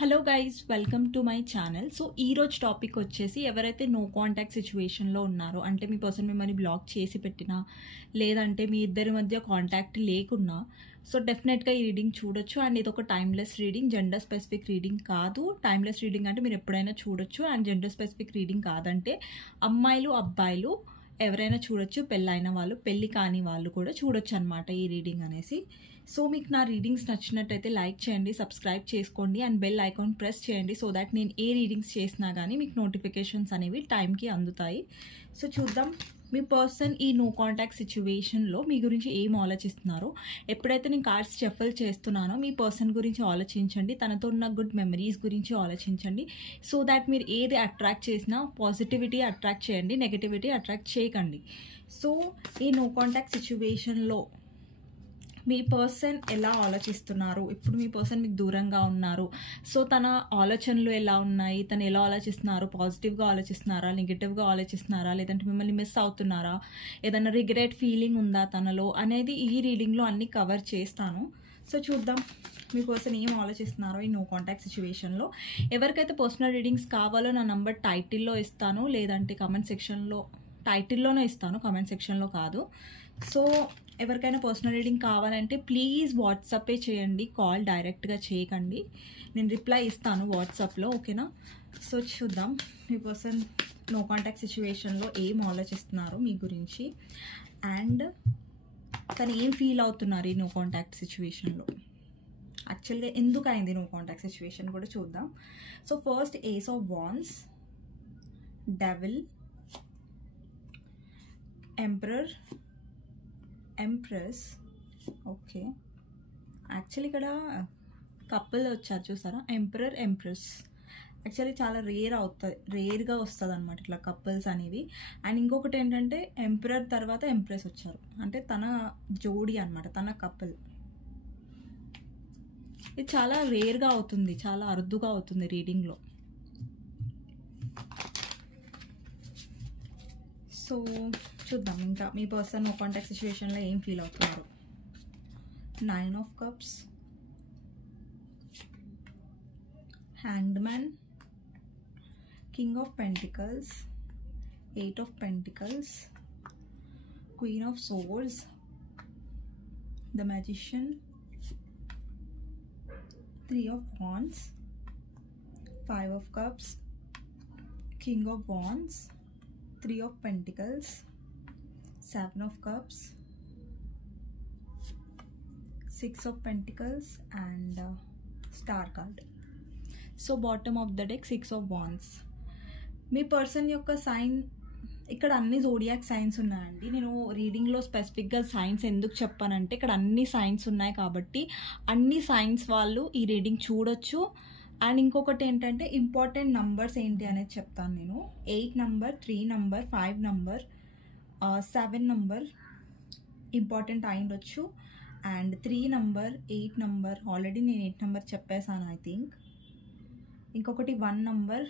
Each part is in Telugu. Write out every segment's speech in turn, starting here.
Hello guys, welcome to my channel. So ఈ రోజు టాపిక్ వచ్చేసి ఎవరైతే నో కాంటాక్ట్ సిచ్యువేషన్లో ఉన్నారో, అంటే మీ పర్సన్ మిమ్మల్ని బ్లాక్ చేసి పెట్టినా లేదంటే మీ ఇద్దరి మధ్య కాంటాక్ట్ లేకున్నా, సో డెఫినెట్గా ఈ రీడింగ్ చూడొచ్చు. అండ్ ఇది ఒక timeless reading, gender specific reading కాదు. టైమ్లెస్ రీడింగ్ అంటే మీరు ఎప్పుడైనా చూడొచ్చు. అండ్ జెండర్ స్పెసిఫిక్ రీడింగ్ కాదంటే అమ్మాయిలు అబ్బాయిలు ఎవరైనా చూడొచ్చు. పెళ్ళైన వాళ్ళు, పెళ్ళి కాని వాళ్ళు కూడా చూడొచ్చు అనమాట ఈ రీడింగ్ అనేసి. సో మీకు నా రీడింగ్స్ నచ్చినట్టయితే లైక్ చేయండి, సబ్స్క్రైబ్ చేసుకోండి అండ్ బెల్ ఐకాన్ ప్రెస్ చేయండి. సో దాట్ నేను ఏ రీడింగ్స్ చేసినా కానీ మీకు నోటిఫికేషన్స్ అనేవి టైంకి అందుతాయి. సో చూద్దాం, మీ పర్సన్ ఈ నో కాంటాక్ట్ సిచ్యువేషన్లో మీ గురించి ఏం ఆలోచిస్తున్నారో. ఎప్పుడైతే నేను కార్డ్స్ షఫల్ చేస్తున్నానో మీ పర్సన్ గురించి ఆలోచించండి, తనతో ఉన్న గుడ్ మెమరీస్ గురించి ఆలోచించండి. సో దాట్ మీరు ఏది అట్రాక్ట్ చేసినా పాజిటివిటీ అట్రాక్ట్ చేయండి, నెగటివిటీ అట్రాక్ట్ చేయకండి. సో ఈ నో కాంటాక్ట్ సిచ్యువేషన్లో మీ పర్సన్ ఎలా ఆలోచిస్తున్నారు, ఇప్పుడు మీ పర్సన్ మీకు దూరంగా ఉన్నారు, సో తన ఆలోచనలు ఎలా ఉన్నాయి, తను ఎలా ఆలోచిస్తున్నారు, పాజిటివ్గా ఆలోచిస్తున్నారా, నెగిటివ్గా ఆలోచిస్తున్నారా, లేదంటే మిమ్మల్ని మిస్ అవుతున్నారా, ఏదైనా రిగ్రెట్ ఫీలింగ్ ఉందా తనలో అనేది ఈ రీడింగ్లో అన్ని కవర్ చేస్తాను. సో చూద్దాం మీ పర్సన్ ఏం ఆలోచిస్తున్నారో ఈ నో కాంటాక్ట్ సిచ్యువేషన్లో. ఎవరికైతే పర్సనల్ రీడింగ్స్ కావాలో నా నంబర్ టైటిల్లో ఇస్తాను, లేదంటే కమెంట్ సెక్షన్లో, టైటిల్లోనే ఇస్తాను, కమెంట్ సెక్షన్లో కాదు. సో ఎవరికైనా పర్సనల్ రీడింగ్ కావాలంటే ప్లీజ్ వాట్సాపే చేయండి, కాల్ డైరెక్ట్గా చేయకండి. నేను రిప్లై ఇస్తాను వాట్సాప్లో, ఓకేనా? సో చూద్దాం మీ పర్సన్ నో కాంటాక్ట్ సిచ్యువేషన్లో ఏం ఆలోచిస్తున్నారు మీ గురించి, అండ్ తను ఏం ఫీల్ అవుతున్నారు ఈ నో కాంటాక్ట్ సిచ్యువేషన్లో. యాక్చువల్గా ఎందుకు అయింది నో కాంటాక్ట్ సిచ్యువేషన్ కూడా చూద్దాం. So first ace of wands, devil, emperor, empress. Okay, actually ఇక్కడ కపుల్ వచ్చారు చూసారా, ఎంపరర్ ఎంప్రెస్. యాక్చువల్లీ చాలా రేర్గా వస్తుంది అనమాట ఇట్లా కపుల్స్ అనేవి. అండ్ ఇంకొకటి ఏంటంటే ఎంపరర్ తర్వాత ఎంప్రెస్ వచ్చారు, అంటే తన జోడీ అనమాట, తన కపుల్. ఇది చాలా రేర్గా అవుతుంది, చాలా అరుదుగా అవుతుంది రీడింగ్లో. సో చూద్దాం ఇంకా మీ పర్సన్ నో కాంటాక్ట్ సిచ్యువేషన్లో ఏం ఫీల్ అవుతున్నారు. 9 of Cups, Hanged Man, King of Pentacles, 8 of Pentacles, Queen of Swords, the Magician, 3 of Wands, 5 of Cups, King of Wands, 3 of Pentacles, 7 of Cups, 6 of Pentacles and Star card. So bottom of the deck 6 of Wands. Me person యొక్క సైన్, ఇక్కడ అన్ని జోడియాక్ సైన్స్ ఉన్నాయండి. నేను రీడింగ్లో స్పెసిఫిక్గా సైన్స్ ఎందుకు చెప్పానంటే ఇక్కడ అన్ని సైన్స్ ఉన్నాయి కాబట్టి అన్ని సైన్స్ వాళ్ళు ఈ రీడింగ్ చూడొచ్చు. అండ్ ఇంకొకటి ఏంటంటే ఇంపార్టెంట్ నంబర్స్ ఏంటి అనేది చెప్తాను నేను. 8 number, 3 number, 5 number, 7 number important అయిండొచ్చు. అండ్ 3 నెంబర్, 8 నెంబర్, ఆల్రెడీ నేను 8 నెంబర్ చెప్పేశాను ఐ థింక్. ఇంకొకటి 1 నెంబర్,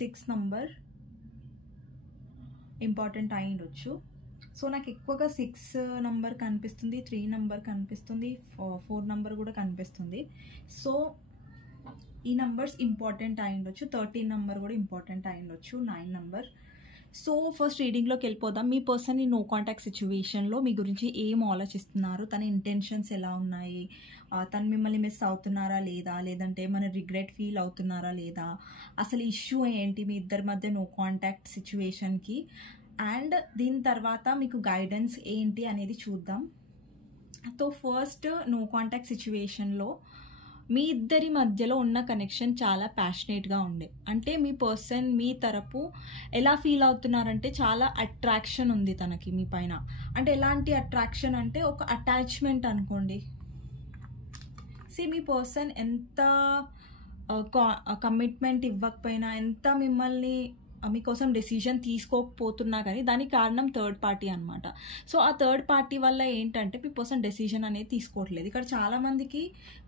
6 నెంబర్ ఇంపార్టెంట్ అయిండొచ్చు. సో నాకు ఎక్కువగా 6 నెంబర్ కనిపిస్తుంది, 3 నెంబర్ కనిపిస్తుంది, 4 నెంబర్ కూడా కనిపిస్తుంది. సో ఈ నెంబర్స్ ఇంపార్టెంట్ అయిండొచ్చు. 13 నెంబర్ కూడా ఇంపార్టెంట్ అయిండొచ్చు, 9 నెంబర్. సో ఫస్ట్ రీడింగ్లోకి వెళ్ళిపోదాం. మీ పర్సన్ ఈ నో కాంటాక్ట్ సిచ్యువేషన్లో మీ గురించి ఏం ఆలోచిస్తున్నారు, తన ఇంటెన్షన్స్ ఎలా ఉన్నాయి, తను మిమ్మల్ని మిస్ అవుతున్నారా లేదా, లేదంటే ఏమైనా రిగ్రెట్ ఫీల్ అవుతున్నారా లేదా, అసలు ఇష్యూ ఏంటి మీ ఇద్దరి మధ్య నో కాంటాక్ట్ సిచ్యువేషన్కి, అండ్ దీని తర్వాత మీకు గైడెన్స్ ఏంటి అనేది చూద్దాం. సో ఫస్ట్ నో కాంటాక్ట్ సిచ్యువేషన్లో మీ ఇద్దరి మధ్యలో ఉన్న కనెక్షన్ చాలా ప్యాషనేట్గా ఉండే, అంటే మీ పర్సన్ మీ తరపు ఎలా ఫీల్ అవుతున్నారంటే చాలా అట్రాక్షన్ ఉంది తనకి మీ పైన. అంటే ఎలాంటి అట్రాక్షన్ అంటే ఒక అటాచ్మెంట్ అనుకోండి. మీ పర్సన్ ఎంత కమిట్మెంట్ ఇవ్వకపోయినా, ఎంత మిమ్మల్ని మీకోసం డెసిషన్ తీసుకోకపోతున్నా కానీ దానికి కారణం థర్డ్ పార్టీ అనమాట. సో ఆ థర్డ్ పార్టీ వల్ల ఏంటంటే మీ పర్సన్ డెసిషన్ అనేది తీసుకోవట్లేదు. ఇక్కడ చాలామందికి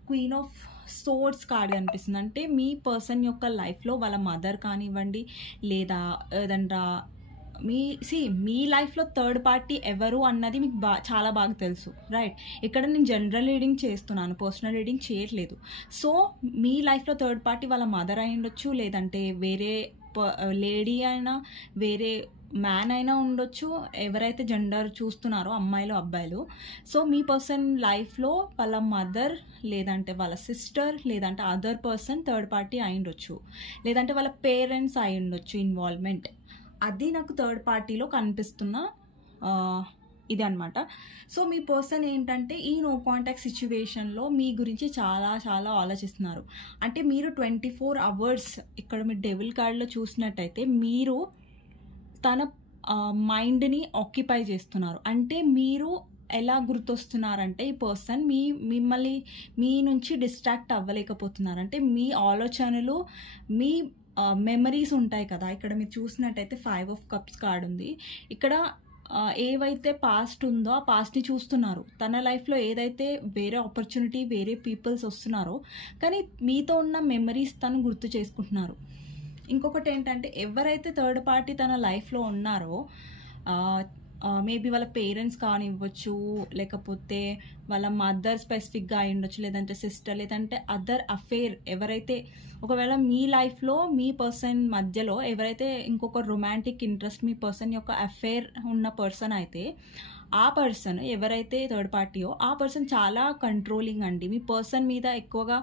క్వీన్ ఆఫ్ సోర్డ్స్ కార్డ్ కనిపిస్తుంది, అంటే మీ పర్సన్ యొక్క లైఫ్లో వాళ్ళ మదర్ కానివ్వండి, లేదా ఏదన్నా మీ మీ లైఫ్లో థర్డ్ పార్టీ ఎవరు అన్నది మీకు చాలా బాగా తెలుసు, రైట్? ఇక్కడ నేను జనరల్ రీడింగ్ చేస్తున్నాను, పర్సనల్ రీడింగ్ చేయట్లేదు. సో మీ లైఫ్లో థర్డ్ పార్టీ వాళ్ళ మదర్ అయి ఉండొచ్చు, లేదంటే వేరే లేడీ అయినా, వేరే మ్యాన్ అయినా ఉండొచ్చు, ఎవరైతే జెండర్ చూస్తున్నారో అమ్మాయిలు అబ్బాయిలు. సో మీ పర్సన్ లైఫ్లో వాళ్ళ మదర్, లేదంటే వాళ్ళ సిస్టర్, లేదంటే అదర్ పర్సన్ థర్డ్ పార్టీ అయి ఉండొచ్చు, లేదంటే వాళ్ళ పేరెంట్స్ అయి ఉండొచ్చు ఇన్వాల్వ్మెంట్. అది నాకు థర్డ్ పార్టీలో కనిపిస్తున్న ఇది అనమాట. సో మీ పర్సన్ ఏంటంటే ఈ నో కాంటాక్ట్ సిచ్యువేషన్లో మీ గురించి చాలా చాలా ఆలోచిస్తున్నారు. అంటే మీరు 24 hours ఇక్కడ మీరు డెవిల్ కార్డ్లో చూసినట్టయితే మీరు తన మైండ్ని ఆక్యుపై చేస్తున్నారు. అంటే మీరు ఎలా గుర్తొస్తున్నారంటే ఈ పర్సన్ మిమ్మల్ని మీ నుంచి డిస్ట్రాక్ట్ అవ్వలేకపోతున్నారు. అంటే మీ ఆలోచనలు, మీ మెమరీస్ ఉంటాయి కదా. ఇక్కడ మీరు చూసినట్టయితే 5 of Cups కార్డ్ ఉంది. ఇక్కడ ఏవైతే పాస్ట్ ఉందో ఆ పాస్ట్ని చూస్తున్నారు. తన లైఫ్లో ఏదైతే వేరే ఆపర్చునిటీ, వేరే పీపుల్స్ వస్తున్నారో, కానీ మీతో ఉన్న మెమరీస్ తను గుర్తు చేసుకుంటున్నారు. ఇంకొకటి ఏంటంటే ఎవరైతే థర్డ్ పార్టీ తన లైఫ్లో ఉన్నారో, మేబీ వాళ్ళ పేరెంట్స్ కానివ్వచ్చు, లేకపోతే వాళ్ళ మదర్ స్పెసిఫిక్గా అయి ఉండొచ్చు, లేదంటే సిస్టర్, లేదంటే అదర్ అఫేర్ ఎవరైతే, ఒకవేళ మీ లైఫ్లో మీ పర్సన్ మధ్యలో ఎవరైతే ఇంకొక రొమాంటిక్ ఇంట్రెస్ట్ మీ పర్సన్ యొక్క అఫేర్ ఉన్న పర్సన్ అయితే, ఆ పర్సన్ ఎవరైతే థర్డ్ పార్టీయో ఆ పర్సన్ చాలా కంట్రోలింగ్ అండి. మీ పర్సన్ మీద ఎక్కువగా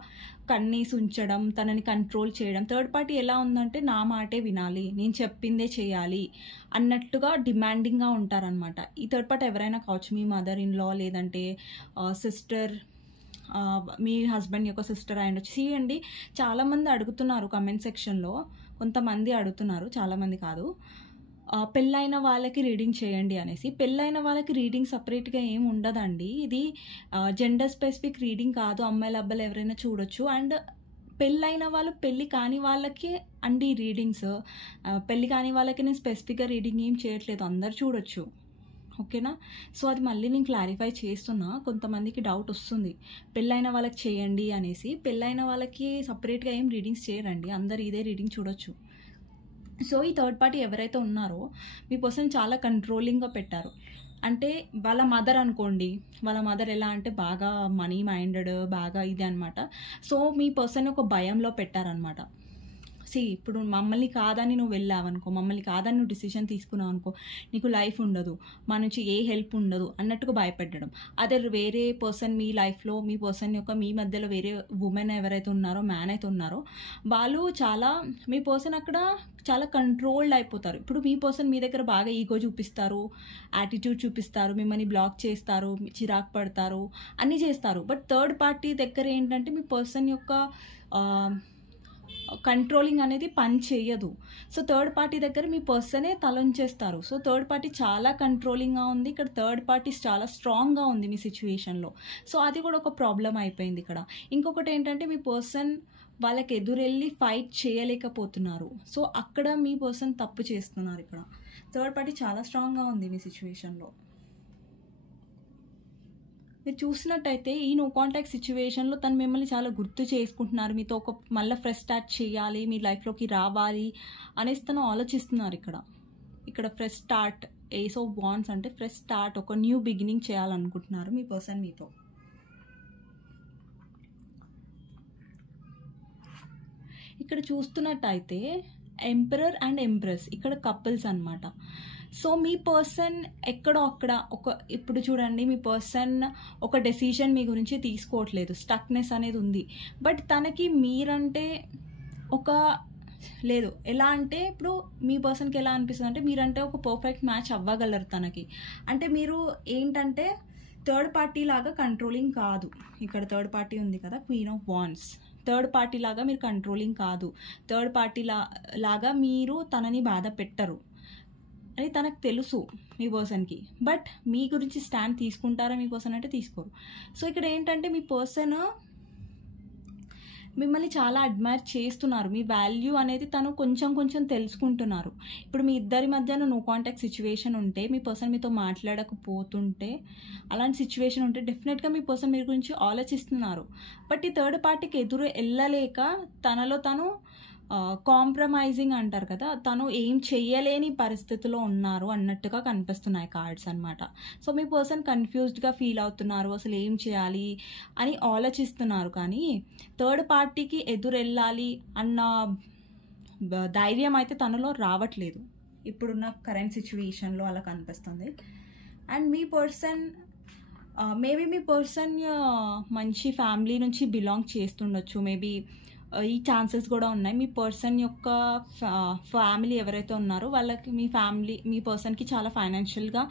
కన్నేసి ఉంచడం, తనని కంట్రోల్ చేయడం. థర్డ్ పార్టీ ఎలా ఉందంటే నా మాటే వినాలి, నేను చెప్పిందే చేయాలి అన్నట్టుగా డిమాండింగ్గా ఉంటారనమాట. ఈ థర్డ్ పార్టీ ఎవరైనా కావచ్చు, మీ మదర్ ఇన్ లా, లేదంటే సిస్టర్, మీ హస్బెండ్ యొక్క సిస్టర్ అయి ఉండొచ్చు. అండి చాలామంది అడుగుతున్నారు కమెంట్ సెక్షన్లో, కొంతమంది అడుగుతున్నారు, చాలామంది కాదు, పెళ్ళైన వాళ్ళకి రీడింగ్ చేయండి అనేసి. పెళ్ళైన వాళ్ళకి రీడింగ్ సపరేట్గా ఏమి ఉండదండి. ఇది జెండర్ స్పెసిఫిక్ రీడింగ్ కాదు, అమ్మాయిలు అబ్బాయిలు ఎవరైనా చూడొచ్చు. అండ్ పెళ్ళైన వాళ్ళు, పెళ్ళి కాని వాళ్ళకి అండి రీడింగ్స్. పెళ్ళి కాని వాళ్ళకి నేను స్పెసిఫిక్గా రీడింగ్ ఏం చేయట్లేదు, అందరు చూడొచ్చు, ఓకేనా? సో అది మళ్ళీ నేను క్లారిఫై చేస్తున్నా, కొంతమందికి డౌట్ వస్తుంది పెళ్ళైన వాళ్ళకి చేయండి అనేసి. పెళ్ళైన వాళ్ళకి సపరేట్గా ఏం రీడింగ్స్ చేయరండి, అందరు ఇదే రీడింగ్ చూడొచ్చు. సో ఈ థర్డ్ పార్టీ ఎవరైతే ఉన్నారో మీ పర్సన్ చాలా కంట్రోలింగ్గా పెట్టారు. అంటే వాళ్ళ మదర్ అనుకోండి, వాళ్ళ మదర్ ఎలా అంటే బాగా మనీ మైండెడ్, బాగా ఇది అనమాట. సో మీ పర్సన్ ఒక భయంలో పెట్టారనమాట. ఇప్పుడు మమ్మల్ని కాదని నువ్వు వెళ్ళావనుకో, మమ్మల్ని కాదని నువ్వు డిసిషన్ తీసుకున్నావు అనుకో, నీకు లైఫ్ ఉండదు, మా నుంచి ఏ హెల్ప్ ఉండదు అన్నట్టుగా భయపెట్టడం. అదే వేరే పర్సన్ మీ లైఫ్లో, మీ పర్సన్ యొక్క మీ మధ్యలో వేరే ఉమెన్ ఎవరైతే ఉన్నారో, మ్యాన్ అయితే ఉన్నారో, వాళ్ళు చాలా, మీ పర్సన్ అక్కడ చాలా కంట్రోల్డ్ అయిపోతారు. ఇప్పుడు మీ పర్సన్ మీ దగ్గర బాగా ఈగో చూపిస్తారు, యాటిట్యూడ్ చూపిస్తారు, మిమ్మల్ని బ్లాక్ చేస్తారు, చిరాకు పడతారు, అన్నీ చేస్తారు. బట్ థర్డ్ పార్టీ దగ్గర ఏంటంటే మీ పర్సన్ యొక్క కంట్రోలింగ్ అనేది పని చేయదు. సో థర్డ్ పార్టీ దగ్గర మీ పర్సనే తలంచేస్తారు. సో థర్డ్ పార్టీ చాలా కంట్రోలింగ్గా ఉంది. ఇక్కడ థర్డ్ పార్టీ చాలా స్ట్రాంగ్గా ఉంది మీ సిచ్యువేషన్లో. సో అది కూడా ఒక ప్రాబ్లం అయిపోయింది ఇక్కడ. ఇంకొకటి ఏంటంటే మీ పర్సన్ వాళ్ళకి ఎదురెళ్ళి ఫైట్ చేయలేకపోతున్నారు. సో అక్కడ మీ పర్సన్ తప్పు చేస్తున్నారు. ఇక్కడ థర్డ్ పార్టీ చాలా స్ట్రాంగ్గా ఉంది మీ సిచ్యువేషన్లో. మీరు చూసినట్టయితే ఈ నో కాంటాక్ట్ సిచ్యువేషన్లో తను మిమ్మల్ని చాలా గుర్తు చేసుకుంటున్నారు, మీతో ఒక మళ్ళీ ఫ్రెష్ స్టార్ట్ చేయాలి, మీ లైఫ్లోకి రావాలి అనేసి తను ఆలోచిస్తున్నారు. ఇక్కడ fresh start, ace of wands అంటే ఫ్రెష్ స్టార్ట్, ఒక న్యూ బిగినింగ్ చేయాలనుకుంటున్నారు మీ పర్సన్ మీతో. ఇక్కడ చూస్తున్నట్టయితే ఎంపరర్ అండ్ ఎంప్రెస్, ఇక్కడ కపుల్స్ అనమాట. సో మీ పర్సన్ ఎక్కడో అక్కడ ఇప్పుడు చూడండి, మీ పర్సన్ ఒక డెసిషన్ మీ గురించి తీసుకోవట్లేదు, స్టక్నెస్ అనేది ఉంది. బట్ తనకి మీరంటే లేదు. ఎలా అంటే ఇప్పుడు మీ పర్సన్కి ఎలా అనిపిస్తుంది అంటే మీరంటే ఒక పర్ఫెక్ట్ మ్యాచ్ అవ్వగలరు తనకి. అంటే మీరు ఏంటంటే థర్డ్ పార్టీ లాగా కంట్రోలింగ్ కాదు. ఇక్కడ థర్డ్ పార్టీ ఉంది కదా, queen of wands. Third party లాగా మీరు కంట్రోలింగ్ కాదు, థర్డ్ పార్టీ లాగా మీరు తనని బాధ పెట్టరు అని తనకు తెలుసు మీ పర్సన్కి. బట్ మీ గురించి స్టాండ్ తీసుకుంటారా మీ పర్సన్ అంటే తీసుకోరు. సో ఇక్కడ ఏంటంటే మీ పర్సన్ మిమ్మల్ని చాలా అడ్మైర్ చేస్తున్నారు, మీ వాల్యూ అనేది తను కొంచెం కొంచెం తెలుసుకుంటున్నారు. ఇప్పుడు మీ ఇద్దరి మధ్యన నో కాంటాక్ట్ సిచ్యువేషన్ ఉంటే, మీ పర్సన్ మీతో మాట్లాడకపోతుంటే, అలాంటి సిచ్యువేషన్ ఉంటే డెఫినెట్గా మీ పర్సన్ మీ గురించి ఆలోచిస్తున్నారు. బట్ ఈ థర్డ్ పార్టీకి ఎదురు వెళ్ళలేక తనలో తను కాంప్రమైజింగ్ అంటారు కదా, తను ఏం చెయ్యలేని పరిస్థితిలో ఉన్నారు అన్నట్టుగా కనిపిస్తున్నాయి కార్డ్స్ అనమాట. సో మీ పర్సన్ కన్ఫ్యూజ్డ్గా ఫీల్ అవుతున్నారు, అసలు ఏం చేయాలి అని ఆలోచిస్తున్నారు. కానీ థర్డ్ పార్టీకి ఎదురెళ్ళాలి అన్న ధైర్యం అయితే తనలో రావట్లేదు ఇప్పుడున్న కరెంట్ సిచ్యువేషన్లో, అలా కనిపిస్తుంది. And me person maybe me person మంచి ఫ్యామిలీ నుంచి బిలాంగ్ చేస్తుండొచ్చు. మేబీ ఈ ఛాన్సెస్ కూడా ఉన్నాయి. మీ పర్సన్ యొక్క ఫ్యామిలీ ఎవరైతే ఉన్నారో వాళ్ళకి మీ పర్సన్కి చాలా ఫైనాన్షియల్గా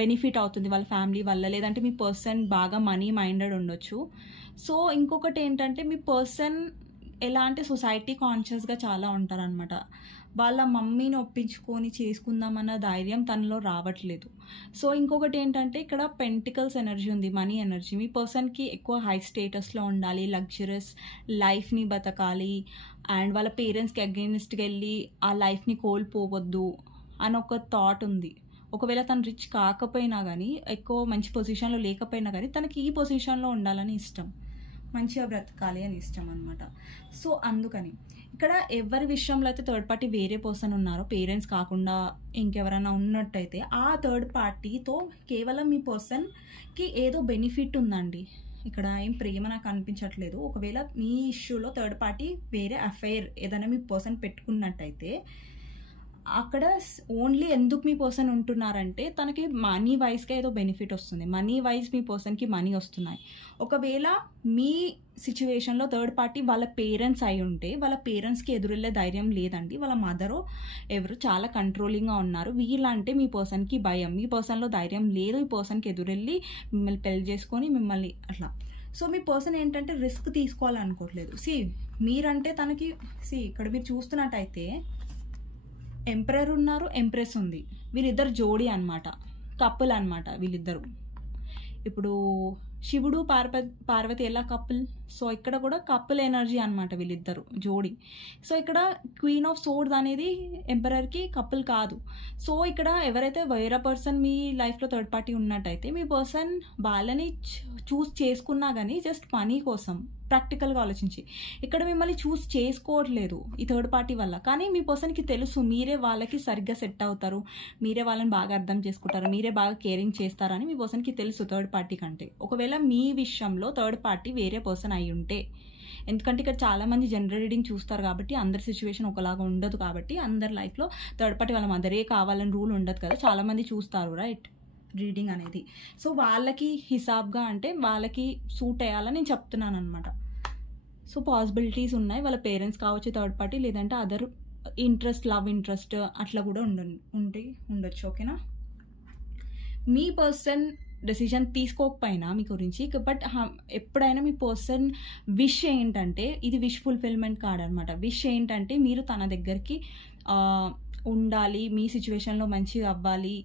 బెనిఫిట్ అవుతుంది వాళ్ళ ఫ్యామిలీ వల్ల. లేదంటే మీ పర్సన్ బాగా మనీ మైండెడ్ ఉండొచ్చు. సో ఇంకొకటి ఏంటంటే మీ పర్సన్ ఎలా అంటే సొసైటీ కాన్షియస్గా చాలా ఉంటారనమాట. వాళ్ళ మమ్మీని ఒప్పించుకొని చేసుకుందామన్న ధైర్యం తనలో రావట్లేదు. సో ఇంకొకటి ఏంటంటే ఇక్కడ పెంటికల్స్ ఎనర్జీ ఉంది, మనీ ఎనర్జీ. మీ పర్సన్కి ఎక్కువ హై స్టేటస్లో ఉండాలి, లగ్జరస్ లైఫ్ని బతకాలి, అండ్ వాళ్ళ పేరెంట్స్కి అగెయిన్స్ట్గా వెళ్ళి ఆ లైఫ్ని కోల్పోవద్దు అని ఒక థాట్ ఉంది. ఒకవేళ తను రిచ్ కాకపోయినా కానీ, ఎక్కువ మంచి పొజిషన్లో లేకపోయినా కానీ, తనకి ఈ పొజిషన్లో ఉండాలని ఇష్టం, మంచిగా బ్రతకాలి అని ఇష్టం అనమాట. సో అందుకని ఇక్కడ ఎవరి విషయంలో అయితే థర్డ్ పార్టీ వేరే పర్సన్ ఉన్నారో, పేరెంట్స్ కాకుండా ఇంకెవరైనా ఉన్నట్టయితే, ఆ థర్డ్ పార్టీతో కేవలం మీ పర్సన్కి ఏదో బెనిఫిట్ ఉందండి. ఇక్కడ ఏం ప్రేమ నాకు అనిపించట్లేదు. ఒకవేళ మీ ఇష్యూలో థర్డ్ పార్టీ వేరే అఫైర్ ఏదైనా మీ పర్సన్ పెట్టుకున్నట్టయితే, అక్కడ ఓన్లీ ఎందుకు మీ పర్సన్ ఉంటున్నారంటే తనకి మనీ వైజ్గా ఏదో బెనిఫిట్ వస్తుంది, మనీ వైజ్ మీ పర్సన్కి మనీ వస్తున్నాయి. ఒకవేళ మీ సిచ్యువేషన్లో థర్డ్ పార్టీ వాళ్ళ పేరెంట్స్ అయి ఉంటే, వాళ్ళ పేరెంట్స్కి ఎదురెళ్ళే ధైర్యం లేదండి. వాళ్ళ మదరు ఎవరు చాలా కంట్రోలింగ్గా ఉన్నారు. వీళ్ళంటే మీ పర్సన్కి భయం, మీ పర్సన్లో ధైర్యం లేదు ఈ పర్సన్కి ఎదురెళ్ళి మిమ్మల్ని పెళ్లి చేసుకొని మిమ్మల్ని అట్లా. సో మీ పర్సన్ ఏంటంటే రిస్క్ తీసుకోవాలనుకోవట్లేదు. మీరంటే తనకి ఇక్కడ మీరు చూస్తున్నట్టయితే ఎంపరర్ ఉన్నారు, ఎంప్రెస్ ఉంది. వీళ్ళిద్దరు జోడీ అనమాట, కపుల్ అనమాట వీళ్ళిద్దరు. ఇప్పుడు శివుడు పార్వతి ఎలా కపుల్, సో ఇక్కడ కూడా కపుల్ ఎనర్జీ అనమాట వీళ్ళిద్దరు జోడీ. సో ఇక్కడ క్వీన్ ఆఫ్ సోర్డ్స్ అనేది ఎంపరర్కి కపుల్ కాదు. సో ఇక్కడ ఎవరైతే వేరే పర్సన్ మీ లైఫ్లో థర్డ్ పార్టీ ఉన్నట్టయితే, మీ పర్సన్ వాళ్ళని చూస్ చేసుకున్నా కానీ జస్ట్ మనీ కోసం ప్రాక్టికల్గా ఆలోచించి, ఇక్కడ మిమ్మల్ని చూస్ చేసుకోవట్లేదు ఈ థర్డ్ పార్టీ వల్ల. కానీ మీ పర్సన్కి తెలుసు మీరే వాళ్ళకి సరిగ్గా సెట్ అవుతారు, మీరే వాళ్ళని బాగా అర్థం చేసుకుంటారు, మీరే బాగా కేరింగ్ చేస్తారని మీ పర్సన్కి తెలుసు థర్డ్ పార్టీ కంటే. ఒకవేళ మీ విషయంలో థర్డ్ పార్టీ వేరే పర్సన్ అయి ఉంటే, ఎందుకంటే ఇక్కడ చాలామంది జనరల్ రీడింగ్ చూస్తారు కాబట్టి అందరి సిచ్యువేషన్ ఒకలాగా ఉండదు కాబట్టి, అందరి లైఫ్లో థర్డ్ పార్టీ వాళ్ళ మదరే కావాలని రూల్ ఉండదు కదా, చాలామంది చూస్తారు రైట్ రీడింగ్ అనేది. సో వాళ్ళకి హిసాబ్గా అంటే వాళ్ళకి సూట్ అయ్యాలని నేను చెప్తున్నాను అనమాట. సో పాసిబిలిటీస్ ఉన్నాయి, వాళ్ళ పేరెంట్స్ కావచ్చు థర్డ్ పార్టీ, లేదంటే అదర్ ఇంట్రెస్ట్, లవ్ ఇంట్రెస్ట్ అట్లా కూడా ఉండొచ్చు. ఓకేనా. మీ పర్సన్ డెసిషన్ తీసుకోకపోయినా మీ గురించి, బట్ ఎప్పుడైనా మీ పర్సన్ విష్ ఏంటంటే, ఇది విష్ ఫుల్ఫిల్మెంట్ కార్డ్ అనమాట. విష్ ఏంటంటే మీరు తన దగ్గరికి ఉండాలి, మీ సిచ్యువేషన్లో మంచిగా అవ్వాలి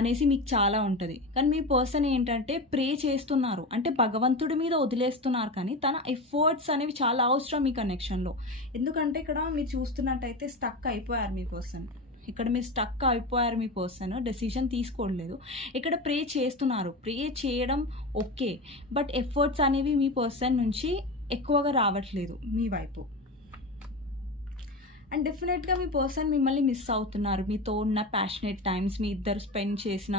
అనేసి మీకు చాలా ఉంటుంది. కానీ మీ పర్సన్ ఏంటంటే ప్రే చేస్తున్నారు, అంటే భగవంతుడి మీద వదిలేస్తున్నారు. కానీ తన ఎఫర్ట్స్ అనేవి చాలా అవసరం మీ కనెక్షన్లో. ఎందుకంటే ఇక్కడ మీరు చూస్తున్నట్టయితే స్టక్ అయిపోయారు మీ పర్సన్. ఇక్కడ మీరు స్టక్ అయిపోయారు, మీ పర్సన్ డెసిషన్ తీసుకోవట్లేదు. ఇక్కడ ప్రే చేస్తున్నారు, ప్రే చేయడం ఓకే, బట్ ఎఫర్ట్స్ అనేవి మీ పర్సన్ నుంచి ఎక్కువగా రావట్లేదు మీ వైపు. అండ్ డెఫినెట్గా మీ పర్సన్ మిమ్మల్ని మిస్ అవుతున్నారు. మీతో ఉన్న ప్యాషనేట్ టైమ్స్, మీ ఇద్దరు స్పెండ్ చేసిన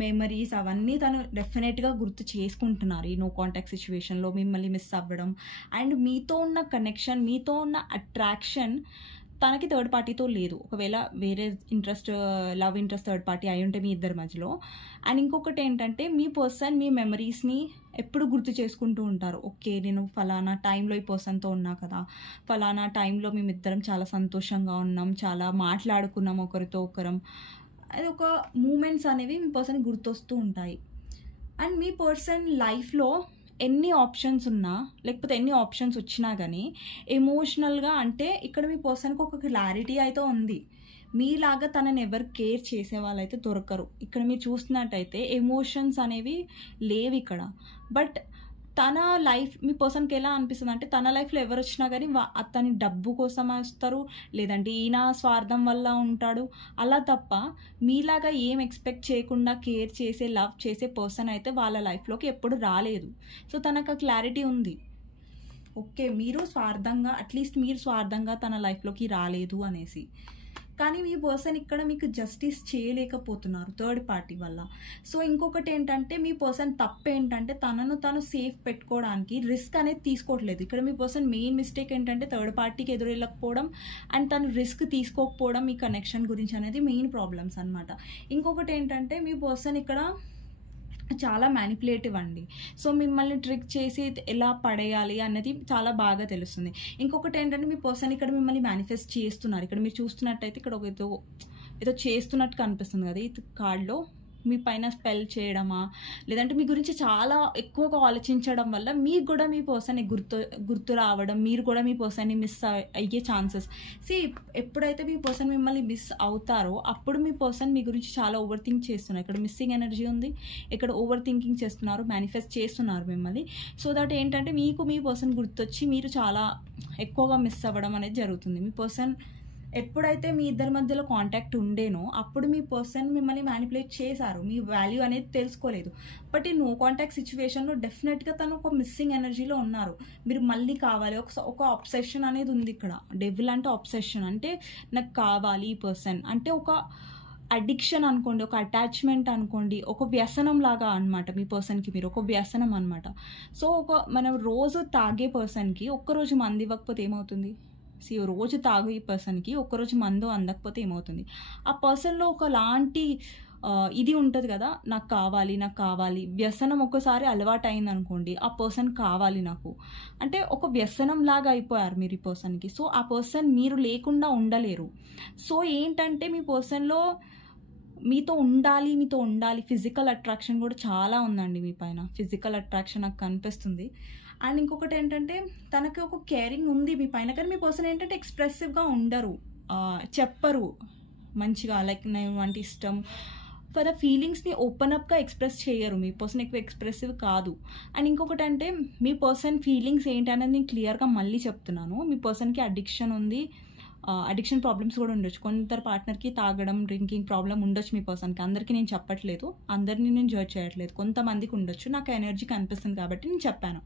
మెమరీస్ అవన్నీ తను డెఫినెట్గా గుర్తు చేసుకుంటున్నారు ఈ నో కాంటాక్ట్ సిచ్యువేషన్లో మిమ్మల్ని మిస్ అవ్వడం. అండ్ మీతో ఉన్న కనెక్షన్, మీతో ఉన్న అట్రాక్షన్ తనకి థర్డ్ పార్టీతో లేదు. ఒకవేళ వేరే interest, love interest third party అయి ఉంటే మీ ఇద్దరి మధ్యలో. అండ్ ఇంకొకటి ఏంటంటే మీ పర్సన్ మీ మెమరీస్ని ఎప్పుడు గుర్తు చేసుకుంటూ ఉంటారు. ఓకే, నేను ఫలానా టైంలో ఈ పర్సన్తో ఉన్నా కదా, ఫలానా టైంలో మేమిద్దరం చాలా సంతోషంగా ఉన్నాం, చాలా మాట్లాడుకున్నాం ఒకరితో ఒకరం. అది ఒక మూమెంట్స్ అనేవి మీ పర్సన్ గుర్తొస్తూ ఉంటాయి. అండ్ మీ పర్సన్ లైఫ్లో ఎన్ని ఆప్షన్స్ ఉన్నా, లేకపోతే ఎన్ని ఆప్షన్స్ వచ్చినా కానీ ఎమోషనల్గా, అంటే ఇక్కడ మీ పర్సన్కి ఒక క్లారిటీ అయితే ఉంది. మీలాగా తనని ఎవరు కేర్ చేసే వాళ్ళైతే దొరకరు. ఇక్కడ మీరు చూస్తున్నట్టయితే ఎమోషన్స్ అనేవి లేవు ఇక్కడ. బట్ తన లైఫ్, మీ పర్సన్కి ఎలా అనిపిస్తుంది అంటే, తన లైఫ్లో ఎవరు వచ్చినా కానీ అతని డబ్బు కోసం వస్తారు, లేదంటే ఈయన స్వార్థం వల్ల ఉంటాడు, అలా తప్ప మీలాగా ఏం ఎక్స్పెక్ట్ చేయకుండా కేర్ చేసే, లవ్ చేసే పర్సన్ అయితే వాళ్ళ లైఫ్లోకి ఎప్పుడు రాలేదు. సో తనకు క్లారిటీ ఉంది. ఓకే, మీరు స్వార్థంగా, అట్లీస్ట్ మీరు స్వార్థంగా తన లైఫ్లోకి రాలేదు అనేసి. కానీ మీ పర్సన్ ఇక్కడ మీకు జస్టిస్ చేయలేకపోతున్నారు థర్డ్ పార్టీ వల్ల. సో ఇంకొకటి ఏంటంటే మీ పర్సన్ తప్పు ఏంటంటే తనను తను సేఫ్ పెట్టుకోవడానికి రిస్క్ అనేది తీసుకోవట్లేదు. ఇక్కడ మీ పర్సన్ మెయిన్ మిస్టేక్ ఏంటంటే థర్డ్ పార్టీకి ఎదురెళ్ళకపోవడం అండ్ తను రిస్క్ తీసుకోకపోవడం మీ కనెక్షన్ గురించి అనేది మెయిన్ ప్రాబ్లమ్స్ అనమాట. ఇంకొకటి ఏంటంటే మీ పర్సన్ ఇక్కడ చాలా మ్యానిపులేటివ్ అండి. సో మిమ్మల్ని ట్రిక్ చేసి ఎలా పడేయాలి అన్నది చాలా బాగా తెలుస్తుంది. ఇంకొకటి ఏంటంటే మీ పర్సన్ ఇక్కడ మిమ్మల్ని మేనిఫెస్ట్ చేస్తున్నారు. ఇక్కడ మీరు చూస్తున్నట్టయితే ఇక్కడ ఒక ఏదో చేస్తున్నట్టు కనిపిస్తుంది కదా ఈ కార్డ్లో. మీ పైన స్పెల్ చేయడమా, లేదంటే మీ గురించి చాలా ఎక్కువగా ఆలోచించడం వల్ల మీకు కూడా మీ పర్సన్ని గుర్తు రావడం, మీరు కూడా మీ పర్సన్ని మిస్ అయ్యే ఛాన్సెస్. ఎప్పుడైతే మీ పర్సన్ మిమ్మల్ని మిస్ అవుతారో అప్పుడు మీ పర్సన్ మీ గురించి చాలా ఓవర్ థింక్ చేస్తున్నారు. ఇక్కడ మిస్సింగ్ ఎనర్జీ ఉంది, ఇక్కడ ఓవర్ థింకింగ్ చేస్తున్నారు, మేనిఫెస్ట్ చేస్తున్నారు మిమ్మల్ని. సో దట్ ఏంటంటే మీకు మీ పర్సన్ గుర్తొచ్చి మీరు చాలా ఎక్కువగా మిస్ అవ్వడం అనేది జరుగుతుంది. మీ పర్సన్ ఎప్పుడైతే మీ ఇద్దరి మధ్యలో కాంటాక్ట్ ఉండేనో అప్పుడు మీ పర్సన్ మిమ్మల్ని మ్యానిపులేట్ చేశారు, మీ వాల్యూ అనేది తెలుసుకోలేదు. బట్ ఈ నో కాంటాక్ట్ సిచ్యువేషన్లో డెఫినెట్గా తను ఒక మిస్సింగ్ ఎనర్జీలో ఉన్నారు. మీరు మళ్ళీ కావాలి, ఒక అబ్సెషన్ అనేది ఉంది ఇక్కడ. డెవిల్ అంటే అబ్సెషన్, అంటే నాకు కావాలి ఈ పర్సన్, అంటే ఒక అడిక్షన్ అనుకోండి, ఒక అటాచ్మెంట్ అనుకోండి, ఒక వ్యసనం లాగా అనమాట. మీ పర్సన్కి మీరు ఒక వ్యసనం అనమాట. సో మనం రోజు తాగే పర్సన్కి ఒక్కరోజు మంది ఇవ్వకపోతే ఏమవుతుంది? రోజు తాగే పర్సన్కి ఒక్కరోజు మందు అందకపోతే ఏమవుతుంది? ఆ పర్సన్లో ఒకలాంటి ఇది ఉంటుంది కదా, నాకు కావాలి. వ్యసనం ఒక్కసారి అలవాటు అయింది అనుకోండి, ఆ పర్సన్ కావాలి నాకు అంటే ఒక వ్యసనం లాగా అయిపోయారు మీరు ఈ పర్సన్కి. సో ఆ పర్సన్ మీరు లేకుండా ఉండలేరు. సో ఏంటంటే మీ పర్సన్లో మీతో ఉండాలి. ఫిజికల్ అట్రాక్షన్ కూడా చాలా ఉందండి మీ పైన. ఫిజికల్ అట్రాక్షన్ నాకు కనిపిస్తుంది. అండ్ ఇంకొకటి ఏంటంటే తనకి ఒక కేరింగ్ ఉంది మీ పైన, కానీ మీ పర్సన్ ఏంటంటే ఎక్స్ప్రెసివ్గా ఉండరు, చెప్పరు మంచిగా, లైక్ నేను అంటే ఇష్టం ఫర్ ద ఫీలింగ్స్ని ఓపెన్ అప్గా ఎక్స్ప్రెస్ చేయరు. మీ పర్సన్ ఎక్కువ ఎక్స్ప్రెసివ్ కాదు. అండ్ ఇంకొకటి అంటే మీ పర్సన్ ఫీలింగ్స్ ఏంటి అనేది నేను క్లియర్గా మళ్ళీ చెప్తున్నాను. మీ పర్సన్కి అడిక్షన్ ఉంది, అడిక్షన్ ప్రాబ్లమ్స్ కూడా ఉండొచ్చు. కొందరు పార్ట్నర్కి తాగడం, డ్రింకింగ్ ప్రాబ్లం ఉండొచ్చు మీ పర్సన్కి. అందరికీ నేను చెప్పట్లేదు, అందరినీ నేను జడ్జ్ చేయట్లేదు, కొంతమందికి ఉండొచ్చు. నాకు ఎనర్జీ కనిపిస్తుంది కాబట్టి నేను చెప్పాను.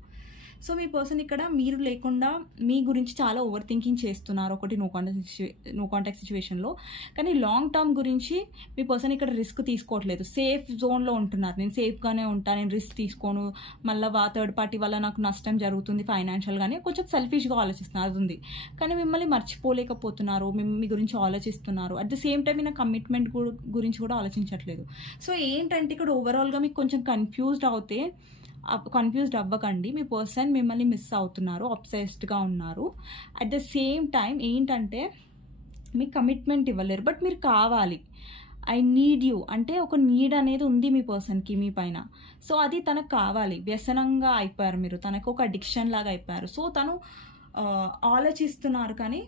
సో మీ పర్సన్ ఇక్కడ మీరు లేకుండా మీ గురించి చాలా ఓవర్ థింకింగ్ చేస్తున్నారు ఒకటి నో కాంటాక్ట్ సిచ్యువేషన్లో. కానీ లాంగ్ టర్మ్ గురించి మీ పర్సన్ ఇక్కడ రిస్క్ తీసుకోవట్లేదు, సేఫ్ జోన్లో ఉంటున్నారు. నేను సేఫ్గానే ఉంటాను, నేను రిస్క్ తీసుకోను, మళ్ళీ థర్డ్ పార్టీ వల్ల నాకు నష్టం జరుగుతుంది ఫైనాన్షియల్గానే, కొంచెం సెల్ఫిష్గా ఆలోచిస్తున్నారు, అది ఉంది. కానీ మిమ్మల్ని మర్చిపోలేకపోతున్నారు, మీ గురించి ఆలోచిస్తున్నారు. అట్ ద సేమ్ టైం నా కమిట్మెంట్ గురించి కూడా ఆలోచించట్లేదు. సో ఏంటంటే ఇక్కడ ఓవరాల్గా మీకు కొంచెం కన్ఫ్యూజ్డ్ అవ్వకండి. మీ పర్సన్ మిమ్మల్ని మిస్ అవుతున్నారు, అబ్సెస్డ్గా ఉన్నారు. అట్ ద సేమ్ టైం ఏంటంటే మీకు కమిట్మెంట్ ఇవ్వలేరు, బట్ మీరు కావాలి. ఐ నీడ్ యూ అంటే ఒక నీడ్ అనేది ఉంది మీ పర్సన్కి మీ పైన. సో అది తనకు కావాలి. వ్యసనంగా అయిపోయారు మీరు, తనకు ఒక అడిక్షన్ లాగా అయిపోయారు. సో తను ఆలోచిస్తున్నారు, కానీ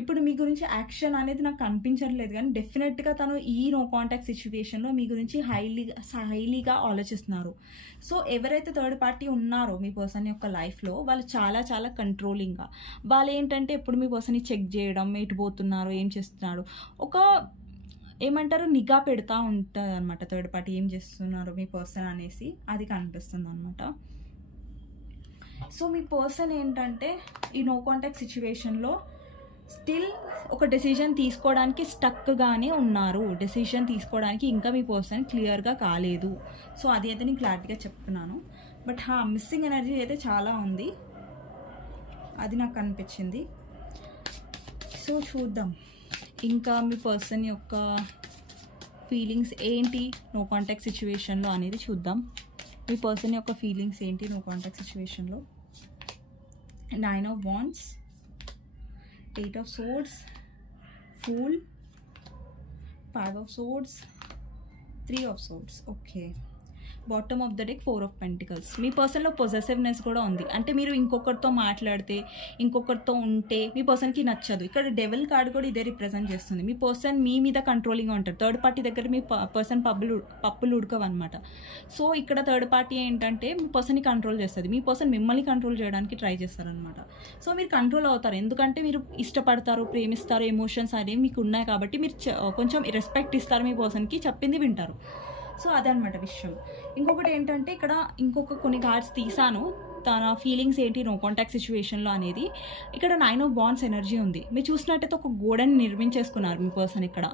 ఇప్పుడు మీ గురించి యాక్షన్ అనేది నాకు కనిపించట్లేదు. కానీ డెఫినెట్గా తను ఈ నో కాంటాక్ట్ సిచ్యువేషన్లో మీ గురించి హైలీగా ఆలోచిస్తున్నారు. సో ఎవరైతే థర్డ్ పార్టీ ఉన్నారో మీ పర్సన్ యొక్క లైఫ్లో వాళ్ళు చాలా చాలా కంట్రోలింగ్గా, వాళ్ళు ఏంటంటే ఎప్పుడు మీ పర్సన్ని చెక్ చేయడం, ఎటు పోతున్నారు, ఏం చేస్తున్నారు, ఒక ఏమంటారు నిఘా పెడతా ఉంటుంది అనమాట. థర్డ్ పార్టీ ఏం చేస్తున్నారు మీ పర్సన్ అనేసి అది కనిపిస్తుంది అనమాట. సో మీ పర్సన్ ఏంటంటే ఈ నో కాంటాక్ట్ సిచ్యువేషన్లో స్టిల్ ఒక డెసిషన్ తీసుకోవడానికి స్టక్గానే ఉన్నారు. డెసిషన్ తీసుకోవడానికి ఇంకా మీ పర్సన్ క్లియర్గా కాలేదు. సో అది అయితే నేను క్లారిటీగా చెప్తున్నాను. బట్ మిస్సింగ్ ఎనర్జీ అయితే చాలా ఉంది, అది నాకు అనిపించింది. సో చూద్దాం ఇంకా మీ పర్సన్ యొక్క ఫీలింగ్స్ ఏంటి నో కాంటాక్ట్ సిచ్యువేషన్లో అనేది చూద్దాం. మీ పర్సన్ యొక్క ఫీలింగ్స్ ఏంటి నో కాంటాక్ట్ సిచ్యువేషన్లో. 9 of Wands, 8 of Swords, Fool, 5 of Swords, 3 of Swords. Okay. Bottom of the deck 4 of Pentacles. మీ పర్సన్లో పొజెసివ్నెస్ కూడా ఉంది. అంటే మీరు ఇంకొకరితో మాట్లాడితే, ఇంకొకరితో ఉంటే మీ పర్సన్కి నచ్చదు. ఇక్కడ డెవిల్ కార్డ్ కూడా ఇదే రిప్రజెంట్ చేస్తుంది. మీ పర్సన్ మీ మీద కంట్రోలింగ్గా ఉంటారు. థర్డ్ పార్టీ దగ్గర మీ పర్సన్ పప్పులు ఉడకవన్నమాట. సో ఇక్కడ థర్డ్ పార్టీ ఏంటంటే మీ పర్సన్ని కంట్రోల్ చేస్తుంది, మీ పర్సన్ మిమ్మల్ని కంట్రోల్ చేయడానికి ట్రై చేస్తారనమాట. సో మీరు కంట్రోల్ అవుతారు, ఎందుకంటే మీరు ఇష్టపడతారు, ప్రేమిస్తారు, ఎమోషన్స్ అనేవి మీకు ఉన్నాయి కాబట్టి మీరు కొంచెం రెస్పెక్ట్ ఇస్తారు, మీ పర్సన్కి చెప్పింది వింటారు. సో అదనమాట విషయం. ఇంకొకటి ఏంటంటే ఇక్కడ ఇంకొక కొన్ని కార్డ్స్ తీసాను, తన ఫీలింగ్స్ ఏంటి నో కాంటాక్ట్ సిచ్యువేషన్లో అనేది ఇక్కడ 9 ఆఫ్ వాండ్స్ ఎనర్జీ ఉంది. మీరు చూసినట్టయితే ఒక గోడని నిర్మించేసుకున్నారు మీ పర్సన్ ఇక్కడ.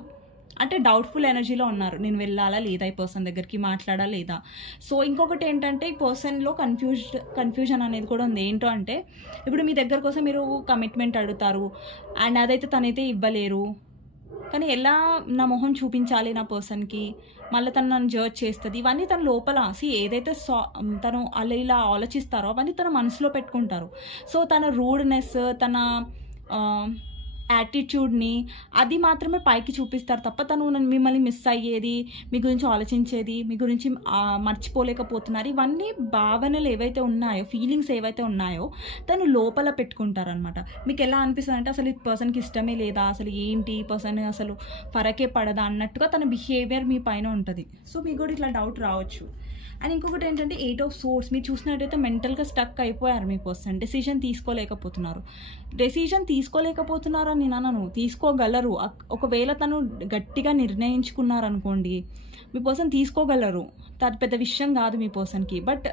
అంటే డౌట్ఫుల్ ఎనర్జీలో ఉన్నారు, నేను వెళ్ళాలా లేదా, ఈ పర్సన్ దగ్గరికి మాట్లాడాలా లేదా. సో ఇంకొకటి ఏంటంటే ఈ పర్సన్లో కన్ఫ్యూజన్ అనేది కూడా ఉంది. ఏంటో అంటే ఇప్పుడు మీ దగ్గర కోసం మీరు కమిట్మెంట్ అడుగుతారు అండ్ అదైతే తనైతే ఇవ్వలేరు. కానీ ఎలా నా మొహం చూపించాలి నా పర్సన్కి, మళ్ళీ తను నన్ను జడ్జ్ చేస్తుంది, ఇవన్నీ తన లోపల ఏదైతే తను అలా ఇలా ఆలోచిస్తారో అవన్నీ తన మనసులో పెట్టుకుంటారు. సో తన రూడ్నెస్, తన యాటిట్యూడ్ని అది మాత్రమే పైకి చూపిస్తారు తప్ప తను మిమ్మల్ని మిస్ అయ్యేది, మీ గురించి ఆలోచించేది, మీ గురించి మర్చిపోలేకపోతున్నారు, ఇవన్నీ భావనలు ఏవైతే ఉన్నాయో, ఫీలింగ్స్ ఏవైతే ఉన్నాయో తను లోపల పెట్టుకుంటారనమాట. మీకు ఎలా అనిపిస్తుంది అంటే అసలు ఈ పర్సన్కి ఇష్టమే లేదా, అసలు ఏంటి ఈ పర్సన్ అసలు ఫరకే పడదా అన్నట్టుగా తన బిహేవియర్ మీ పైన ఉంటుంది. సో మీకు కూడా ఇట్లా డౌట్ రావచ్చు. అండ్ ఇంకొకటి ఏంటంటే 8 ఆఫ్ సోర్స్ మీరు చూసినట్టయితే మెంటల్గా స్టక్ అయిపోయారు మీ పర్సన్. డెసిషన్ తీసుకోలేకపోతున్నారు అని నేను అనను, తీసుకోగలరు. ఒకవేళ తను గట్టిగా నిర్ణయించుకున్నారనుకోండి మీ పర్సన్ తీసుకోగలరు, అది పెద్ద విషయం కాదు మీ పర్సన్కి. బట్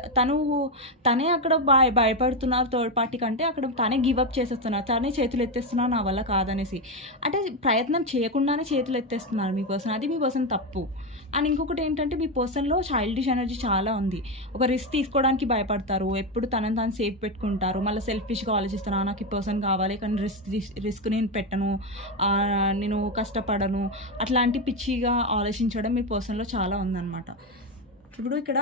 తనే అక్కడ భయపడుతున్నారు థర్డ్ పార్టీ కంటే, అక్కడ తనే గివప్ చేసేస్తున్నారు, తనే చేతులు ఎత్తేస్తున్నారు నా వల్ల కాదనేసి. అంటే ప్రయత్నం చేయకుండానే చేతులు ఎత్తేస్తున్నారు మీ పర్సన్, అది మీ పర్సన్ తప్పు. అండ్ ఇంకొకటి ఏంటంటే మీ పర్సన్లో చైల్డిష్ ఎనర్జీ చాలా ఉంది. ఒక రిస్క్ తీసుకోవడానికి భయపడతారు, ఎప్పుడు తనని తాను సేఫ్ పెట్టుకుంటారు, మళ్ళీ సెల్ఫిష్గా ఆలోచిస్తారు, నాకు ఈ పర్సన్ కావాలి కానీ రిస్క్ నేను పెట్టను, నేను కష్టపడను, అట్లాంటి పిచ్చిగా ఆలోచించడం మీ పర్సన్లో చాలా ఉందన్నమాట. ఇప్పుడు ఇక్కడ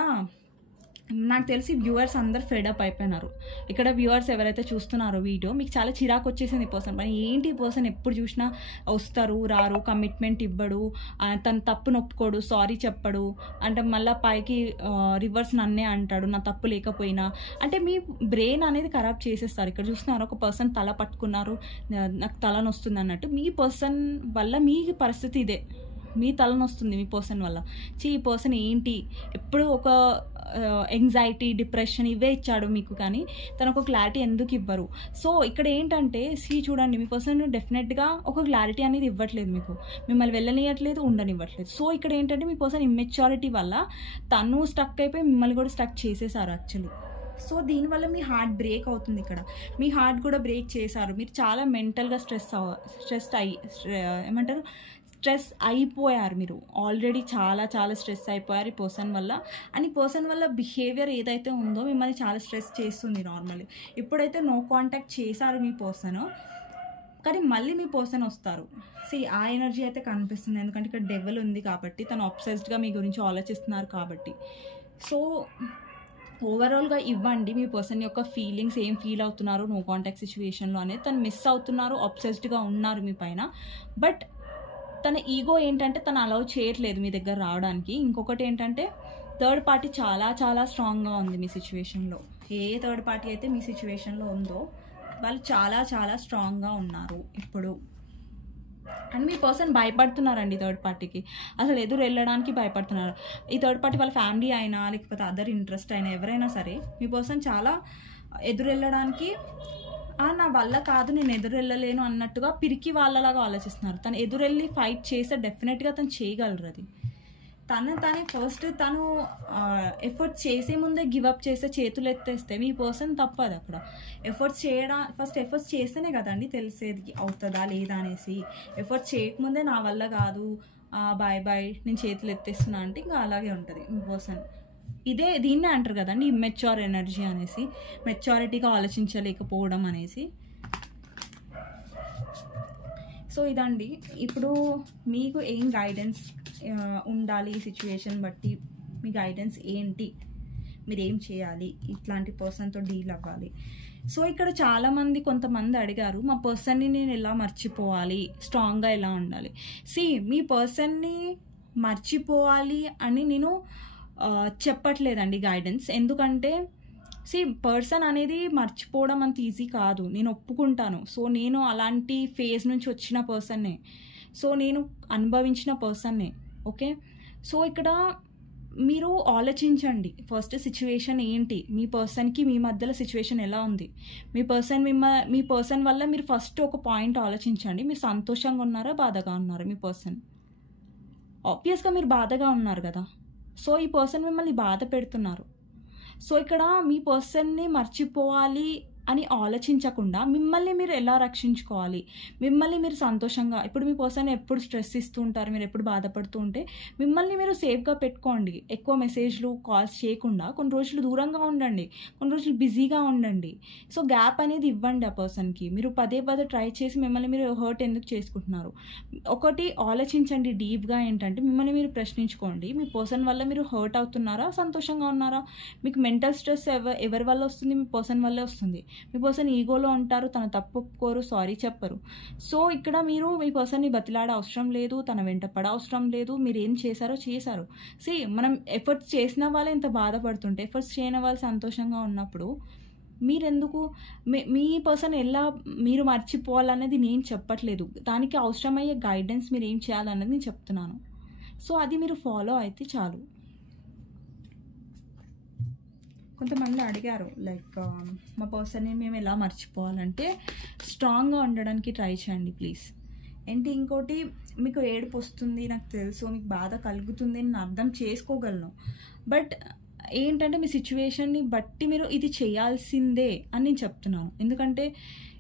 నాకు తెలిసి వ్యూవర్స్ అందరు ఫెడప్ అయిపోయినారు. ఇక్కడ వ్యూవర్స్ ఎవరైతే చూస్తున్నారో వీడియో, మీకు చాలా చిరాకు వచ్చేసింది ఈ పర్సన్ పని. ఏంటి ఈ పర్సన్ ఎప్పుడు చూసినా వస్తారు రారు, కమిట్మెంట్ ఇవ్వడు, తన తప్పు నొప్పుకోడు, సారీ చెప్పడు, అంటే మళ్ళీ పైకి రివర్స్ నన్నే అంటాడు నా తప్పు లేకపోయినా. అంటే మీ బ్రెయిన్ అనేది ఖరాబ్ చేసేస్తారు. ఇక్కడ చూస్తున్నారు ఒక పర్సన్ తల పట్టుకున్నారు, నాకు తలనొస్తుంది అన్నట్టు. మీ పర్సన్ వల్ల మీ పరిస్థితి ఇదే, మీ తలనొస్తుంది మీ పర్సన్ వల్ల. ఈ పర్సన్ ఏంటి ఎప్పుడు ఒక యాంగ్జైటీ, డిప్రెషన్ ఇవే ఇచ్చాడు మీకు, కానీ తను ఒక క్లారిటీ ఎందుకు ఇవ్వరు. సో ఇక్కడ ఏంటంటే చూడండి మీ పర్సన్ డెఫినెట్గా ఒక క్లారిటీ అనేది ఇవ్వట్లేదు మీకు, మిమ్మల్ని వెళ్ళనియట్లేదు, ఉండనివ్వట్లేదు. సో ఇక్కడ ఏంటంటే మీ పర్సన్ ఇమ్మెచ్యూరిటీ వల్ల తను స్టక్ అయిపోయి మిమ్మల్ని కూడా స్టక్ చేసేసారు యాక్చువల్లీ. సో దీనివల్ల మీ హార్ట్ బ్రేక్ అవుతుంది. ఇక్కడ మీ హార్ట్ కూడా బ్రేక్ చేశారు. మీరు చాలా మెంటల్గా స్ట్రెస్ అయిపోయారు. మీరు ఆల్రెడీ చాలా స్ట్రెస్ అయిపోయారు ఈ పర్సన్ వల్ల. అండ్ ఈ పర్సన్ వల్ల బిహేవియర్ ఏదైతే ఉందో మిమ్మల్ని చాలా స్ట్రెస్ చేస్తుంది నార్మల్లీ. ఇప్పుడైతే నో కాంటాక్ట్ చేశారు మీ పర్సన్, కానీ మళ్ళీ మీ పర్సన్ వస్తారు. ఆ ఎనర్జీ అయితే కనిపిస్తుంది, ఎందుకంటే ఇక్కడ డెవల్ ఉంది కాబట్టి, తను అబ్సెస్డ్గా మీ గురించి ఆలోచిస్తున్నారు కాబట్టి. సో ఓవరాల్గా ఇవ్వండి మీ పర్సన్ యొక్క ఫీలింగ్స్, ఏం ఫీల్ అవుతున్నారు నో కాంటాక్ట్ సిచ్యువేషన్లో అనేది. తను మిస్ అవుతున్నారు, అబ్సెస్డ్గా ఉన్నారు మీ పైన. బట్ తన ఈగో ఏంటంటే తను అలౌ చేయట్లేదు మీ దగ్గర రావడానికి. ఇంకొకటి ఏంటంటే థర్డ్ పార్టీ చాలా స్ట్రాంగ్గా ఉంది మీ సిచ్యువేషన్లో. ఏ థర్డ్ పార్టీ అయితే మీ సిచ్యువేషన్లో ఉందో వాళ్ళు చాలా స్ట్రాంగ్గా ఉన్నారు ఇప్పుడు. అండ్ మీ పర్సన్ భయపడుతున్నారండి థర్డ్ పార్టీకి, అసలు ఎదురు వెళ్ళడానికి భయపడుతున్నారు. ఈ థర్డ్ పార్టీ వాళ్ళ ఫ్యామిలీ అయినా లేకపోతే అదర్ ఇంట్రెస్ట్ అయినా ఎవరైనా సరే మీ పర్సన్ చాలా ఎదురు వెళ్ళడానికి నా వల్ల కాదు, నేను ఎదురు వెళ్ళలేను అన్నట్టుగా పిరికి వాళ్ళలాగా ఆలోచిస్తున్నారు. తను ఎదురెళ్ళి ఫైట్ చేస్తే డెఫినెట్గా తను చేయగలరు. అది తానే ఫస్ట్ తను ఎఫర్ట్స్ చేసే ముందే గివప్ చేస్తే, చేతులు ఎత్తేస్తే మీ పర్సన్ తప్పదు. అక్కడ ఫస్ట్ ఎఫర్ట్స్ చేస్తేనే కదండి తెలిసేది అవుతుందా లేదా అనేసి. ఎఫర్ట్స్ చేయకముందే నా వల్ల కాదు, బాయ్ నేను చేతులు ఎత్తేస్తున్నా అంటే ఇంకా అలాగే ఉంటుంది మీ పర్సన్. దీన్నే అంటారు కదండి ఇమ్మెచ్యూర్ ఎనర్జీ అనేసి, మెచ్యూరిటీగా ఆలోచించలేకపోవడం అనేసి. సో ఇదండి. ఇప్పుడు మీకు ఏం గైడెన్స్ ఉండాలి ఈ సిచ్యువేషన్ బట్టి, మీ గైడెన్స్ ఏంటి, మీరేం చేయాలి, ఇట్లాంటి పర్సన్తో డీల్ అవ్వాలి. సో ఇక్కడ కొంతమంది అడిగారు మా పర్సన్ని నేను ఎలా మర్చిపోవాలి, స్ట్రాంగ్గా ఎలా ఉండాలి. మీ పర్సన్ని మర్చిపోవాలి అని నేను చెప్పట్లేదండి గైడెన్స్. ఎందుకంటే పర్సన్ అనేది మర్చిపోవడం అంత ఈజీ కాదు, నేను ఒప్పుకుంటాను. సో నేను అలాంటి ఫేజ్ నుంచి వచ్చిన పర్సన్నే, సో నేను అనుభవించిన పర్సన్నే. ఓకే, సో ఇక్కడ మీరు ఆలోచించండి ఫస్ట్ సిచ్యువేషన్ ఏంటి, మీ పర్సన్కి మీ మధ్యలో సిచ్యువేషన్ ఎలా ఉంది, మీ పర్సన్ వల్ల మీరు ఫస్ట్ ఒక పాయింట్ ఆలోచించండి. మీరు సంతోషంగా ఉన్నారా, బాధగా ఉన్నారా? మీ పర్సన్ ఆబ్వియస్గా మీరు బాధగా ఉన్నారు కదా. సో ఈ పర్సన్ మిమ్మల్ని బాధ పెడుతున్నారు. సో ఇక్కడ మీ పర్సన్ని మర్చిపోవాలి అని ఆలోచించకుండా మిమ్మల్ని మీరు ఎలా రక్షించుకోవాలి, మిమ్మల్ని మీరు సంతోషంగా, ఇప్పుడు మీ పర్సన్ ఎప్పుడు స్ట్రెస్ ఇస్తూ ఉంటారు, మీరు ఎప్పుడు బాధపడుతూ ఉంటే మిమ్మల్ని మీరు సేఫ్గా పెట్టుకోండి. ఎక్కువ మెసేజ్లు కాల్స్ చేయకుండా కొన్ని రోజులు దూరంగా ఉండండి, కొన్ని రోజులు బిజీగా ఉండండి. సో గ్యాప్ అనేది ఇవ్వండి ఆ పర్సన్కి. మీరు పదే ట్రై చేసి మిమ్మల్ని మీరు హర్ట్ ఎందుకు చేసుకుంటున్నారు? ఒకటి ఆలోచించండి డీప్గా. ఏంటంటే మిమ్మల్ని మీరు ప్రశ్నించుకోండి, మీ పర్సన్ వల్ల మీరు హర్ట్ అవుతున్నారా, సంతోషంగా ఉన్నారా? మీకు మెంటల్ స్ట్రెస్ ఎవరి వల్ల వస్తుంది? మీ పర్సన్ వల్లే వస్తుంది. మీ పర్సన్ ఈగోలో ఉంటారు, తను తప్పు ఒప్పుకోరు, సారీ చెప్పరు. సో ఇక్కడ మీరు మీ పర్సన్ని బతిలాడ అవసరం లేదు, తన వెంట పడ అవసరం లేదు. మీరు ఏం చేశారు. మనం ఎఫర్ట్స్ చేసిన వాళ్ళే ఇంత బాధపడుతుంటే, ఎఫర్ట్స్ చేయని వాళ్ళు సంతోషంగా ఉన్నప్పుడు మీరెందుకు మీ పర్సన్ ఎలా మీరు మర్చిపోవాలనేది నేను చెప్పట్లేదు. దానికి అవసరమయ్యే గైడెన్స్ మీరు ఏం చేయాలన్నది నేను చెప్తున్నాను. సో అది మీరు ఫాలో అయితే చాలు. కొంతమంది అడిగారు లైక్ మా పర్సన్ని మేము ఎలా మర్చిపోవాలంటే, స్ట్రాంగ్గా ఉండడానికి ట్రై చేయండి ప్లీజ్. ఏంటి ఇంకోటి, మీకు ఏడుపు వస్తుంది నాకు తెలుసు, మీకు బాధ కలుగుతుంది నేను అర్థం చేసుకోగలను. బట్ ఏంటంటే మీ సిచ్యువేషన్ని బట్టి మీరు ఇది చేయాల్సిందే అని నేను చెప్తున్నాను. ఎందుకంటే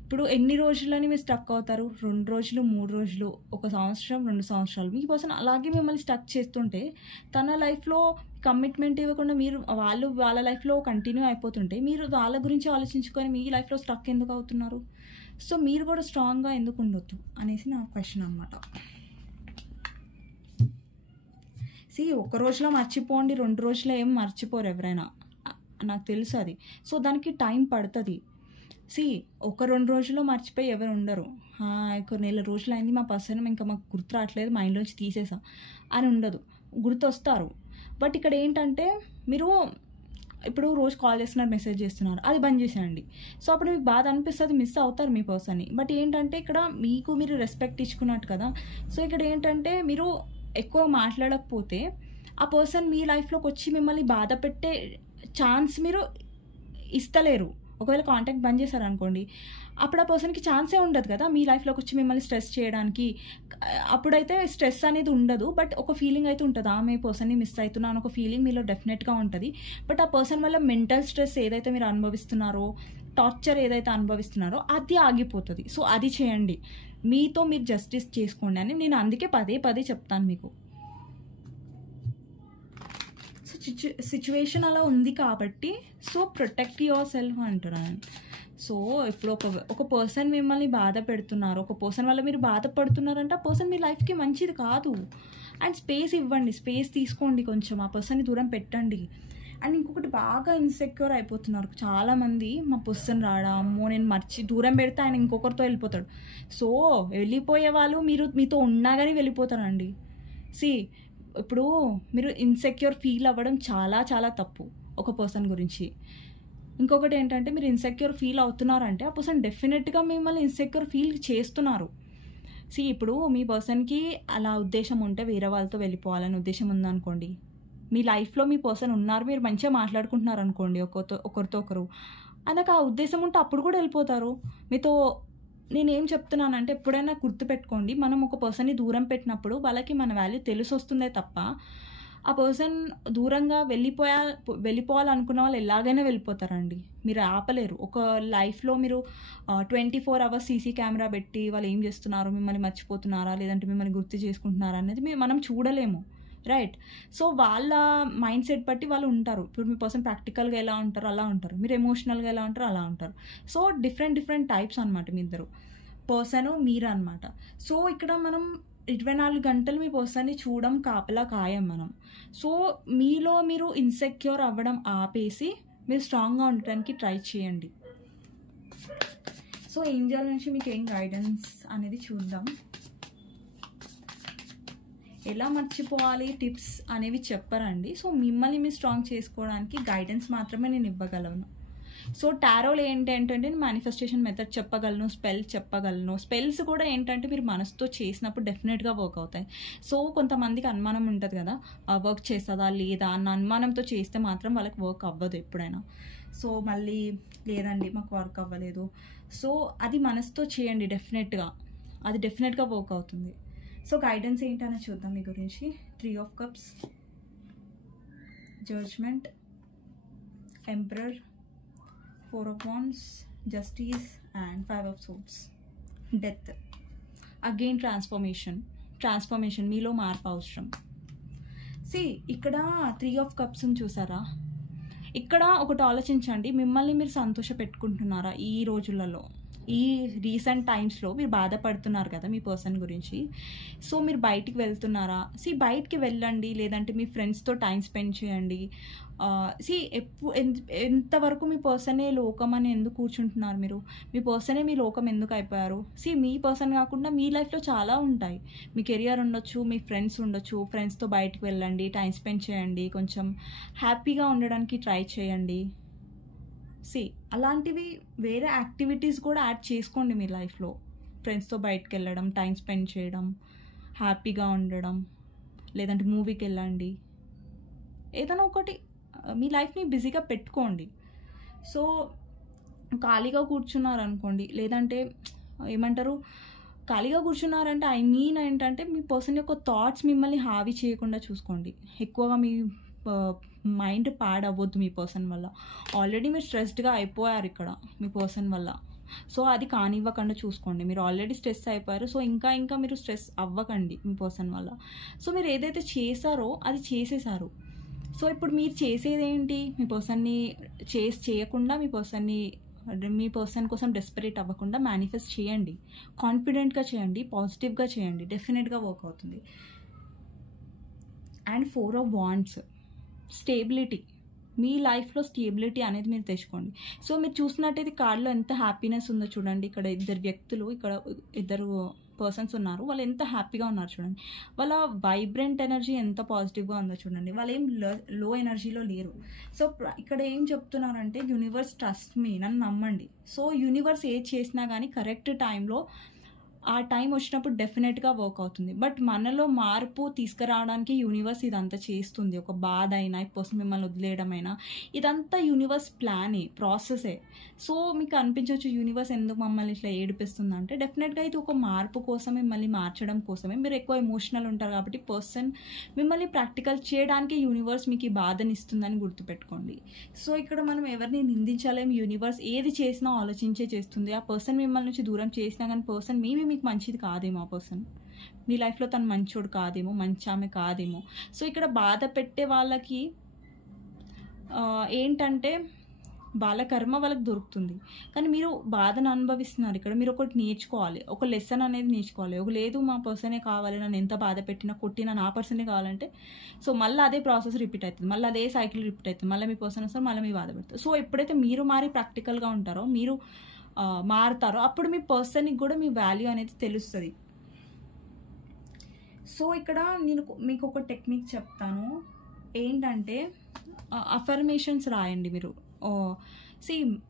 ఇప్పుడు ఎన్ని రోజులని మీరు స్టక్ అవుతారు? 2 రోజులు, 3 రోజులు, 1 సంవత్సరం, 2 సంవత్సరాలు. మీ పర్సన్ అలాగే మిమ్మల్ని స్టక్ చేస్తుంటే, తన లైఫ్లో కమిట్మెంట్ ఇవ్వకుండా వాళ్ళ లైఫ్లో కంటిన్యూ అయిపోతుంటే మీరు వాళ్ళ గురించి ఆలోచించుకొని మీ లైఫ్లో స్టక్ ఎందుకు అవుతున్నారు? సో మీరు కూడా స్ట్రాంగ్గా ఎందుకు ఉండొద్దు అనేసి నా క్వశ్చన్ అనమాట. ఒక రోజులో మర్చిపోండి, 2 రోజుల్లో ఏం మర్చిపోరు ఎవరైనా, నాకు తెలుసు అది. సో దానికి టైం పడుతుంది. 1-2 రోజుల్లో మర్చిపోయి ఎవరు ఉండరు. ఒక నెల రోజులు అయింది మా పర్సన్ ఇంకా మాకు గుర్తు రావట్లేదు, మైండ్లోంచి తీసేసాం అని ఉండదు, గుర్తొస్తారు. బట్ ఇక్కడ ఏంటంటే మీరు ఇప్పుడు రోజు కాల్ చేస్తున్నారు, మెసేజ్ చేస్తున్నారు, అది బంద్ చేసేయండి. సో అప్పుడు మీకు బాధ అనిపిస్తుంది, మిస్ అవుతారు మీ పర్సన్ని. బట్ ఏంటంటే ఇక్కడ మీరు రెస్పెక్ట్ ఇచ్చుకున్నట్టు కదా. సో ఇక్కడ ఏంటంటే మీరు ఎక్కువ మాట్లాడకపోతే ఆ పర్సన్ మీ లైఫ్లోకి వచ్చి మిమ్మల్ని బాధ పెట్టే ఛాన్స్ మీరు ఇస్తలేరు. ఒకవేళ కాంటాక్ట్ బంద్ చేశారనుకోండి, అప్పుడు ఆ పర్సన్కి ఛాన్సే ఉండదు కదా మీ లైఫ్లోకి వచ్చి మిమ్మల్ని స్ట్రెస్ చేయడానికి. అప్పుడైతే స్ట్రెస్ అనేది ఉండదు, బట్ ఒక ఫీలింగ్ అయితే ఉంటుంది, ఆమె పర్సన్ని మిస్ అవుతున్నాను ఒక ఫీలింగ్ మీలో డెఫినెట్గా ఉంటుంది. బట్ ఆ పర్సన్ వల్ల మెంటల్ స్ట్రెస్ ఏదైతే మీరు అనుభవిస్తున్నారో, టార్చర్ ఏదైతే అనుభవిస్తున్నారో అది ఆగిపోతుంది. సో అది చేయండి, మీతో మీరు జస్టిస్ చేసుకోండి అని నేను అందుకే పదే చెప్తాను మీకు. సో సిచ్యువేషన్ అలా ఉంది కాబట్టి సో ప్రొటెక్ట్ యువర్ సెల్ఫ్ అంటున్నాను. సో ఇప్పుడు ఒక పర్సన్ మిమ్మల్ని బాధ పెడుతున్నారు, ఒక పర్సన్ వల్ల మీరు బాధపడుతున్నారంటే ఆ పర్సన్ మీ లైఫ్కి మంచిది కాదు. అండ్ స్పేస్ ఇవ్వండి, స్పేస్ తీసుకోండి, కొంచెం ఆ పర్సన్ని దూరం పెట్టండి. అండ్ ఇంకొకటి, బాగా ఇన్సెక్యూర్ అయిపోతున్నారు చాలామంది. మా పర్సన్ రాడా, అమ్మో నేను దూరం పెడితే ఆయన ఇంకొకరితో వెళ్ళిపోతాడు. సో వెళ్ళిపోయే వాళ్ళు మీతో ఉన్నా కానీ వెళ్ళిపోతారండి. ఇప్పుడు మీరు ఇన్సెక్యూర్ ఫీల్ అవ్వడం చాలా తప్పు ఒక పర్సన్ గురించి. ఇంకొకటి ఏంటంటే, మీరు ఇన్సెక్యూర్ ఫీల్ అవుతున్నారంటే ఆ పర్సన్ డెఫినెట్గా మిమ్మల్ని ఇన్సెక్యూర్ ఫీల్ చేస్తున్నారు. ఇప్పుడు మీ పర్సన్కి అలా ఉద్దేశం ఉంటే, వేరే వాళ్ళతో వెళ్ళిపోవాలని ఉద్దేశం ఉందనుకోండి, మీ లైఫ్లో మీ పర్సన్ ఉన్నారు, మీరు మంచిగా మాట్లాడుకుంటున్నారు అనుకోండి ఒకరితో ఒకరు, అదొక ఆ ఉద్దేశం ఉంటే అప్పుడు కూడా వెళ్ళిపోతారు మీతో. నేనేం చెప్తున్నానంటే, ఎప్పుడైనా గుర్తుపెట్టుకోండి, మనం ఒక పర్సన్ని దూరం పెట్టినప్పుడు వాళ్ళకి మన వాల్యూ తెలిసి వస్తుందే తప్ప, ఆ పర్సన్ దూరంగా వెళ్ళిపోవాలనుకున్న వాళ్ళు ఎలాగైనా వెళ్ళిపోతారండి, మీరు ఆపలేరు. ఒక లైఫ్లో మీరు 24 అవర్స్ సీసీ కెమెరా పెట్టి వాళ్ళు ఏం చేస్తున్నారు, మిమ్మల్ని మర్చిపోతున్నారా లేదంటే మిమ్మల్ని గుర్తు చేసుకుంటున్నారా అనేది మనం చూడలేము, రైట్? సో వాళ్ళ మైండ్ సెట్ బట్టి వాళ్ళు ఉంటారు. ఇప్పుడు మీ పర్సన్ ప్రాక్టికల్గా ఎలా ఉంటారో అలా ఉంటారు, మీరు ఎమోషనల్గా ఎలా ఉంటారో అలా ఉంటారు. సో డిఫరెంట్ టైప్స్ అనమాట మీ ఇద్దరు, పర్సన్ మీరు అనమాట. సో ఇక్కడ మనం 24 గంటలు మీ పర్సన్ని చూడడం కాపలా ఖాయం మనం. సో మీలో మీరు ఇన్సెక్యూర్ అవ్వడం ఆపేసి మీరు స్ట్రాంగ్గా ఉండడానికి ట్రై చేయండి. సో ఏంజల్ నుంచి మీకు ఏం గైడెన్స్ అనేది చూద్దాం. ఎలా మర్చిపోవాలి టిప్స్ అనేవి చెప్పరండి. సో మిమ్మల్ని మీరు స్ట్రాంగ్ చేసుకోవడానికి గైడెన్స్ మాత్రమే నేను ఇవ్వగలను. సో టారోలో ఏంటంటే నేను మేనిఫెస్టేషన్ మెథడ్ చెప్పగలను, స్పెల్స్ చెప్పగలను. స్పెల్స్ కూడా ఏంటంటే మీరు మనసుతో చేసినప్పుడు డెఫినెట్గా వర్క్ అవుతాయి. సో కొంతమందికి అనుమానం ఉంటుంది కదా, వర్క్ చేస్తుందా లేదా అన్న అనుమానంతో చేస్తే మాత్రం వాళ్ళకి వర్క్ అవ్వదు ఎప్పుడైనా. సో మళ్ళీ లేదండి మాకు వర్క్ అవ్వలేదు, సో అది మనసుతో చేయండి, అది డెఫినెట్గా వర్క్ అవుతుంది. సో గైడెన్స్ ఏంటనే చూద్దాం మీ గురించి. 3 of Cups, judgement, Emperor, 4 of Wands, Justice, and 5 of Swords. Death. Again transformation మీలో మార్పు అవసరం. ఇక్కడ 3 of Cups చూసారా? ఇక్కడ ఒకటి ఆలోచించండి, మిమ్మల్ని మీరు సంతోష పెట్టుకుంటున్నారా ఈ రోజులలో? ఈ రీసెంట్ టైమ్స్లో మీరు బాధపడుతున్నారు కదా మీ పర్సన్ గురించి. సో మీరు బయటికి వెళ్తున్నారా? బయటికి వెళ్ళండి, లేదంటే మీ ఫ్రెండ్స్తో టైం స్పెండ్ చేయండి. ఎంతవరకు మీ పర్సనే లోకం అని ఎందుకు కూర్చుంటున్నారు మీరు? మీ పర్సనే మీ లోకం ఎందుకు అయిపోయారు? మీ పర్సన్ కాకుండా మీ లైఫ్లో చాలా ఉంటాయి. మీ కెరియర్ ఉండొచ్చు, మీ ఫ్రెండ్స్ ఉండొచ్చు. ఫ్రెండ్స్తో బయటికి వెళ్ళండి, టైం స్పెండ్ చేయండి, కొంచెం హ్యాపీగా ఉండడానికి ట్రై చేయండి. అలాంటివి వేరే యాక్టివిటీస్ కూడా యాడ్ చేసుకోండి మీ లైఫ్లో. ఫ్రెండ్స్తో బయటకు వెళ్ళడం, టైం స్పెండ్ చేయడం, హ్యాపీగా ఉండడం, లేదంటే మూవీకి వెళ్ళండి. ఏదైనా ఒకటి మీ లైఫ్ని బిజీగా పెట్టుకోండి. సో ఖాళీగా కూర్చున్నారనుకోండి, లేదంటే ఏమంటారు, ఖాళీగా కూర్చున్నారంటే ఏంటంటే మీ పర్సన్ యొక్క థాట్స్ మిమ్మల్ని హావీ చేయకుండా చూసుకోండి. ఎక్కువగా మీ మైండ్ పాడవద్దు మీ పర్సన్ వల్ల. ఆల్రెడీ మీరు స్ట్రెస్డ్గా అయిపోయారు ఇక్కడ మీ పర్సన్ వల్ల. సో అది కానివ్వకుండా చూసుకోండి. మీరు ఆల్రెడీ స్ట్రెస్ అయిపోయారు, సో ఇంకా మీరు స్ట్రెస్ అవ్వకండి మీ పర్సన్ వల్ల. సో మీరు ఏదైతే చేశారో అది చేసేసారు. సో ఇప్పుడు మీరు చేసేది ఏంటి? మీ పర్సన్ని చేయకుండా మీ పర్సన్ కోసం డెస్పరేట్ అవ్వకుండా మేనిఫెస్ట్ చేయండి. కాన్ఫిడెంట్గా చేయండి, పాజిటివ్గా చేయండి, డెఫినెట్గా వర్క్ అవుతుంది. And 4 of Wands, stability. మీ లైఫ్లో స్టేబిలిటీ అనేది మీరు తెచ్చుకోండి. సో మీరు చూసినట్టయితే కార్డులో ఎంత హ్యాపీనెస్ ఉందో చూడండి. ఇక్కడ ఇద్దరు పర్సన్స్ ఉన్నారు, వాళ్ళు ఎంత హ్యాపీగా ఉన్నారు చూడండి. వాళ్ళ వైబ్రెంట్ ఎనర్జీ ఎంత పాజిటివ్గా ఉందో చూడండి. వాళ్ళు ఏం లో ఎనర్జీలో లేరు. సో ఇక్కడ ఏం చెప్తున్నారంటే, యూనివర్స్ ట్రస్ట్ మీ, నన్ను నమ్మండి. సో యూనివర్స్ ఏది చేసినా కానీ కరెక్ట్ టైంలో, ఆ టైం వచ్చినప్పుడు డెఫినెట్గా వర్క్ అవుతుంది. బట్ మనలో మార్పు తీసుకురావడానికి యూనివర్స్ ఇదంతా చేస్తుంది. ఒక బాధ అయినా, ఇప్పుడు మిమ్మల్ని వదిలేయడమైనా, ఇదంతా యూనివర్స్ ప్లానే, ప్రాసెసే. సో మీకు అనిపించవచ్చు యూనివర్స్ ఎందుకు మమ్మల్ని ఇట్లా ఏడిపిస్తుంది అంటే, డెఫినెట్గా ఇది ఒక మార్పు కోసమే, మిమ్మల్ని మార్చడం కోసమే. మీరు ఎక్కువ ఎమోషనల్ ఉంటారు కాబట్టి పర్సన్ మిమ్మల్ని ప్రాక్టికల్ చేయడానికి యూనివర్స్ మీకు ఈ బాధని ఇస్తుందని గుర్తుపెట్టుకోండి. సో ఇక్కడ మనం ఎవరిని నిందించలేము. యూనివర్స్ ఏది చేసినా ఆలోచించే చేస్తుంది. ఆ పర్సన్ మిమ్మల్ని నుంచి దూరం చేసినా కానీ పర్సన్ మీకు మంచిది కాదేమో, ఆ పర్సన్ మీ లైఫ్లో తను మంచోడు కాదేమో, మంచి ఆమె కాదేమో. సో ఇక్కడ బాధ పెట్టే వాళ్ళకి ఏంటంటే వాళ్ళ కర్మ వాళ్ళకి దొరుకుతుంది, కానీ మీరు బాధను అనుభవిస్తున్నారు. ఇక్కడ మీరు ఒకటి నేర్చుకోవాలి, ఒక లెసన్ అనేది నేర్చుకోవాలి. లేదు మా పర్సనే కావాలి, నన్ను ఎంత బాధ పెట్టినా కొట్టినా నా పర్సనే కావాలంటే, సో మళ్ళీ అదే ప్రాసెస్ రిపీట్ అవుతుంది, మళ్ళీ అదే సైకిల్ రిపీట్ అవుతుంది. మళ్ళీ మీ పర్సన్ వస్తారు, మళ్ళీ మీ బాధ పెడతారు. సో ఎప్పుడైతే మీరు మారి ప్రాక్టికల్గా ఉంటారో, మీరు మారుతారో, అప్పుడు మీ పర్సన్కి కూడా మీ వాల్యూ అనేది తెలుస్తుంది. సో ఇక్కడ నేను మీకు ఒక టెక్నిక్ చెప్తాను. ఏంటంటే అఫర్మేషన్స్ రాయండి మీరు.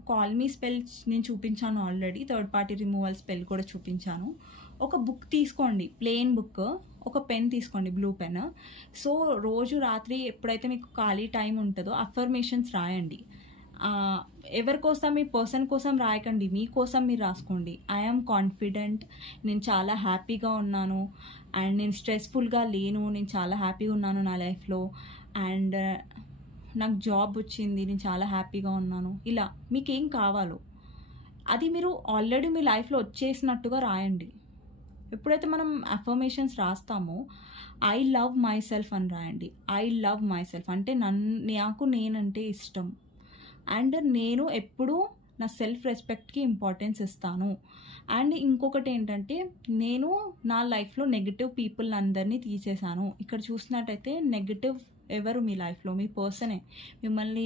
కాల్ మీ స్పెల్ నేను చూపించాను already, third party removal spell కూడా చూపించాను. ఒక బుక్ తీసుకోండి, ప్లెయిన్ బుక్, ఒక పెన్ తీసుకోండి, బ్లూ పెన్. సో రోజు రాత్రి ఎప్పుడైతే మీకు ఖాళీ టైం ఉంటుందో అఫర్మేషన్స్ రాయండి. ఎవరి కోసం, మీ పర్సన్ కోసం రాయకండి, మీకోసం మీరు రాసుకోండి. ఐఎమ్ కాన్ఫిడెంట్, నేను చాలా హ్యాపీగా ఉన్నాను, అండ్ నేను స్ట్రెస్ఫుల్గా లేను, నేను చాలా హ్యాపీగా ఉన్నాను నా లైఫ్లో, అండ్ నాకు జాబ్ వచ్చింది, నేను చాలా హ్యాపీగా ఉన్నాను. ఇలా మీకు ఏం కావాలో అది మీరు ఆల్రెడీ మీ లైఫ్లో వచ్చేసినట్టుగా రాయండి. ఎప్పుడైతే మనం అఫర్మేషన్స్ రాస్తామో, ఐ లవ్ మై సెల్ఫ్ అని రాయండి. ఐ లవ్ మై సెల్ఫ్ అంటే నాకు నేనంటే ఇష్టం, అండ్ నేను ఎప్పుడూ నా సెల్ఫ్ రెస్పెక్ట్కి ఇంపార్టెన్స్ ఇస్తాను. అండ్ ఇంకొకటి ఏంటంటే, నేను నా లైఫ్లో నెగిటివ్ పీపుల్ అందరినీ తీసేశాను. ఇక్కడ చూసినట్టయితే నెగిటివ్ ఎవరు మీ లైఫ్లో? మీ పర్సనే. మిమ్మల్ని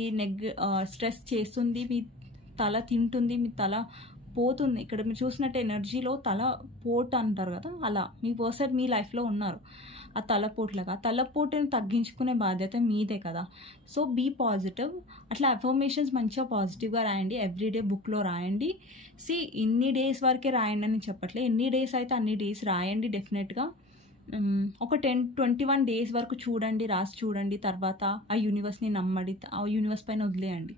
స్ట్రెస్ చేస్తుంది, మీ తల తింటుంది, మీ తల పోతుంది. ఇక్కడ మీరు చూసినట్టు ఎనర్జీలో తల పోటు అంటారు కదా, అలా మీ పర్సన్ మీ లైఫ్లో ఉన్నారు. ఆ తలపోట్లుగా, తలపోటుని తగ్గించుకునే బాధ్యత మీదే కదా. So be positive. అట్లా అఫర్మేషన్స్ మంచిగా పాజిటివ్గా రాయండి. ఎవ్రీడే బుక్లో రాయండి. ఇన్ని డేస్ వరకే రాయండి అని చెప్పట్లే, ఎన్ని డేస్ అయితే అన్ని డేస్ రాయండి డెఫినెట్గా. ఒక 10-21 డేస్ వరకు చూడండి, రాసి చూడండి. తర్వాత ఆ యూనివర్స్‌ని నమ్మండి. ఆ యూనివర్స్ పైన వదిలేయండి.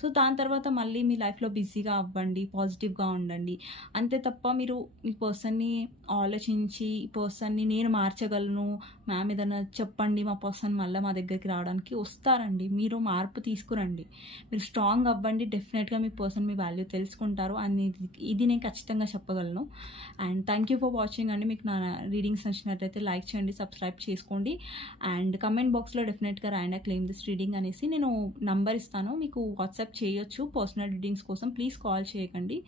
సో, దాని తర్వాత మళ్ళీ మీ లైఫ్‌లో బిజీగా అవ్వండి, పాజిటివ్‌గా ఉండండి. అంతే తప్ప మీరు ఈ పర్సన్‌ని ఆలోచించి, ఈ పర్సన్‌ని నేను మార్చగలను, మ్యామ్ ఏదైనా చెప్పండి మా పర్సన్ మళ్ళా మా దగ్గరికి రావడానికి వస్తారండి. మీరు మార్పు తీసుకురండి. మీరు స్ట్రాంగ్ అవ్వండి. డెఫినెట్‌గా మీ పర్సన్ మీ వాల్యూ తెలుసుకుంటారు అనేది ఇది నేను ఖచ్చితంగా చెప్పగలను. And thank you for watching అండి. మీకు నా రీడింగ్స్ నచ్చినట్లయితే లైక్ చేయండి, సబ్స్క్రైబ్ చేసుకోండి. అండ్ కమెంట్ బాక్స్లో డెఫినెట్గా రాయండి క్లెయిమ్ దిస్ రీడింగ్ అనేసి. నేను నంబర్ ఇస్తాను, మీకు వాట్సాప్ చేయొచ్చు పర్సనల్ రీడింగ్స్ కోసం. ప్లీజ్ కాల్ చేయకండి.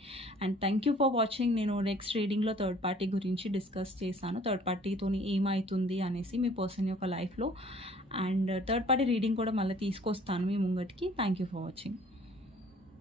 And thank you for watching. నేను నెక్స్ట్ రీడింగ్లో థర్డ్ పార్టీ గురించి డిస్కస్ చేశాను, థర్డ్ పార్టీతోని ఏమవుతుంది అనేసి మీ పర్సన్ యొక్క లైఫ్లో. అండ్ థర్డ్ పార్టీ రీడింగ్ కూడా మళ్ళీ తీసుకొస్తాను మీ ముంగటికి. Thank you for watching.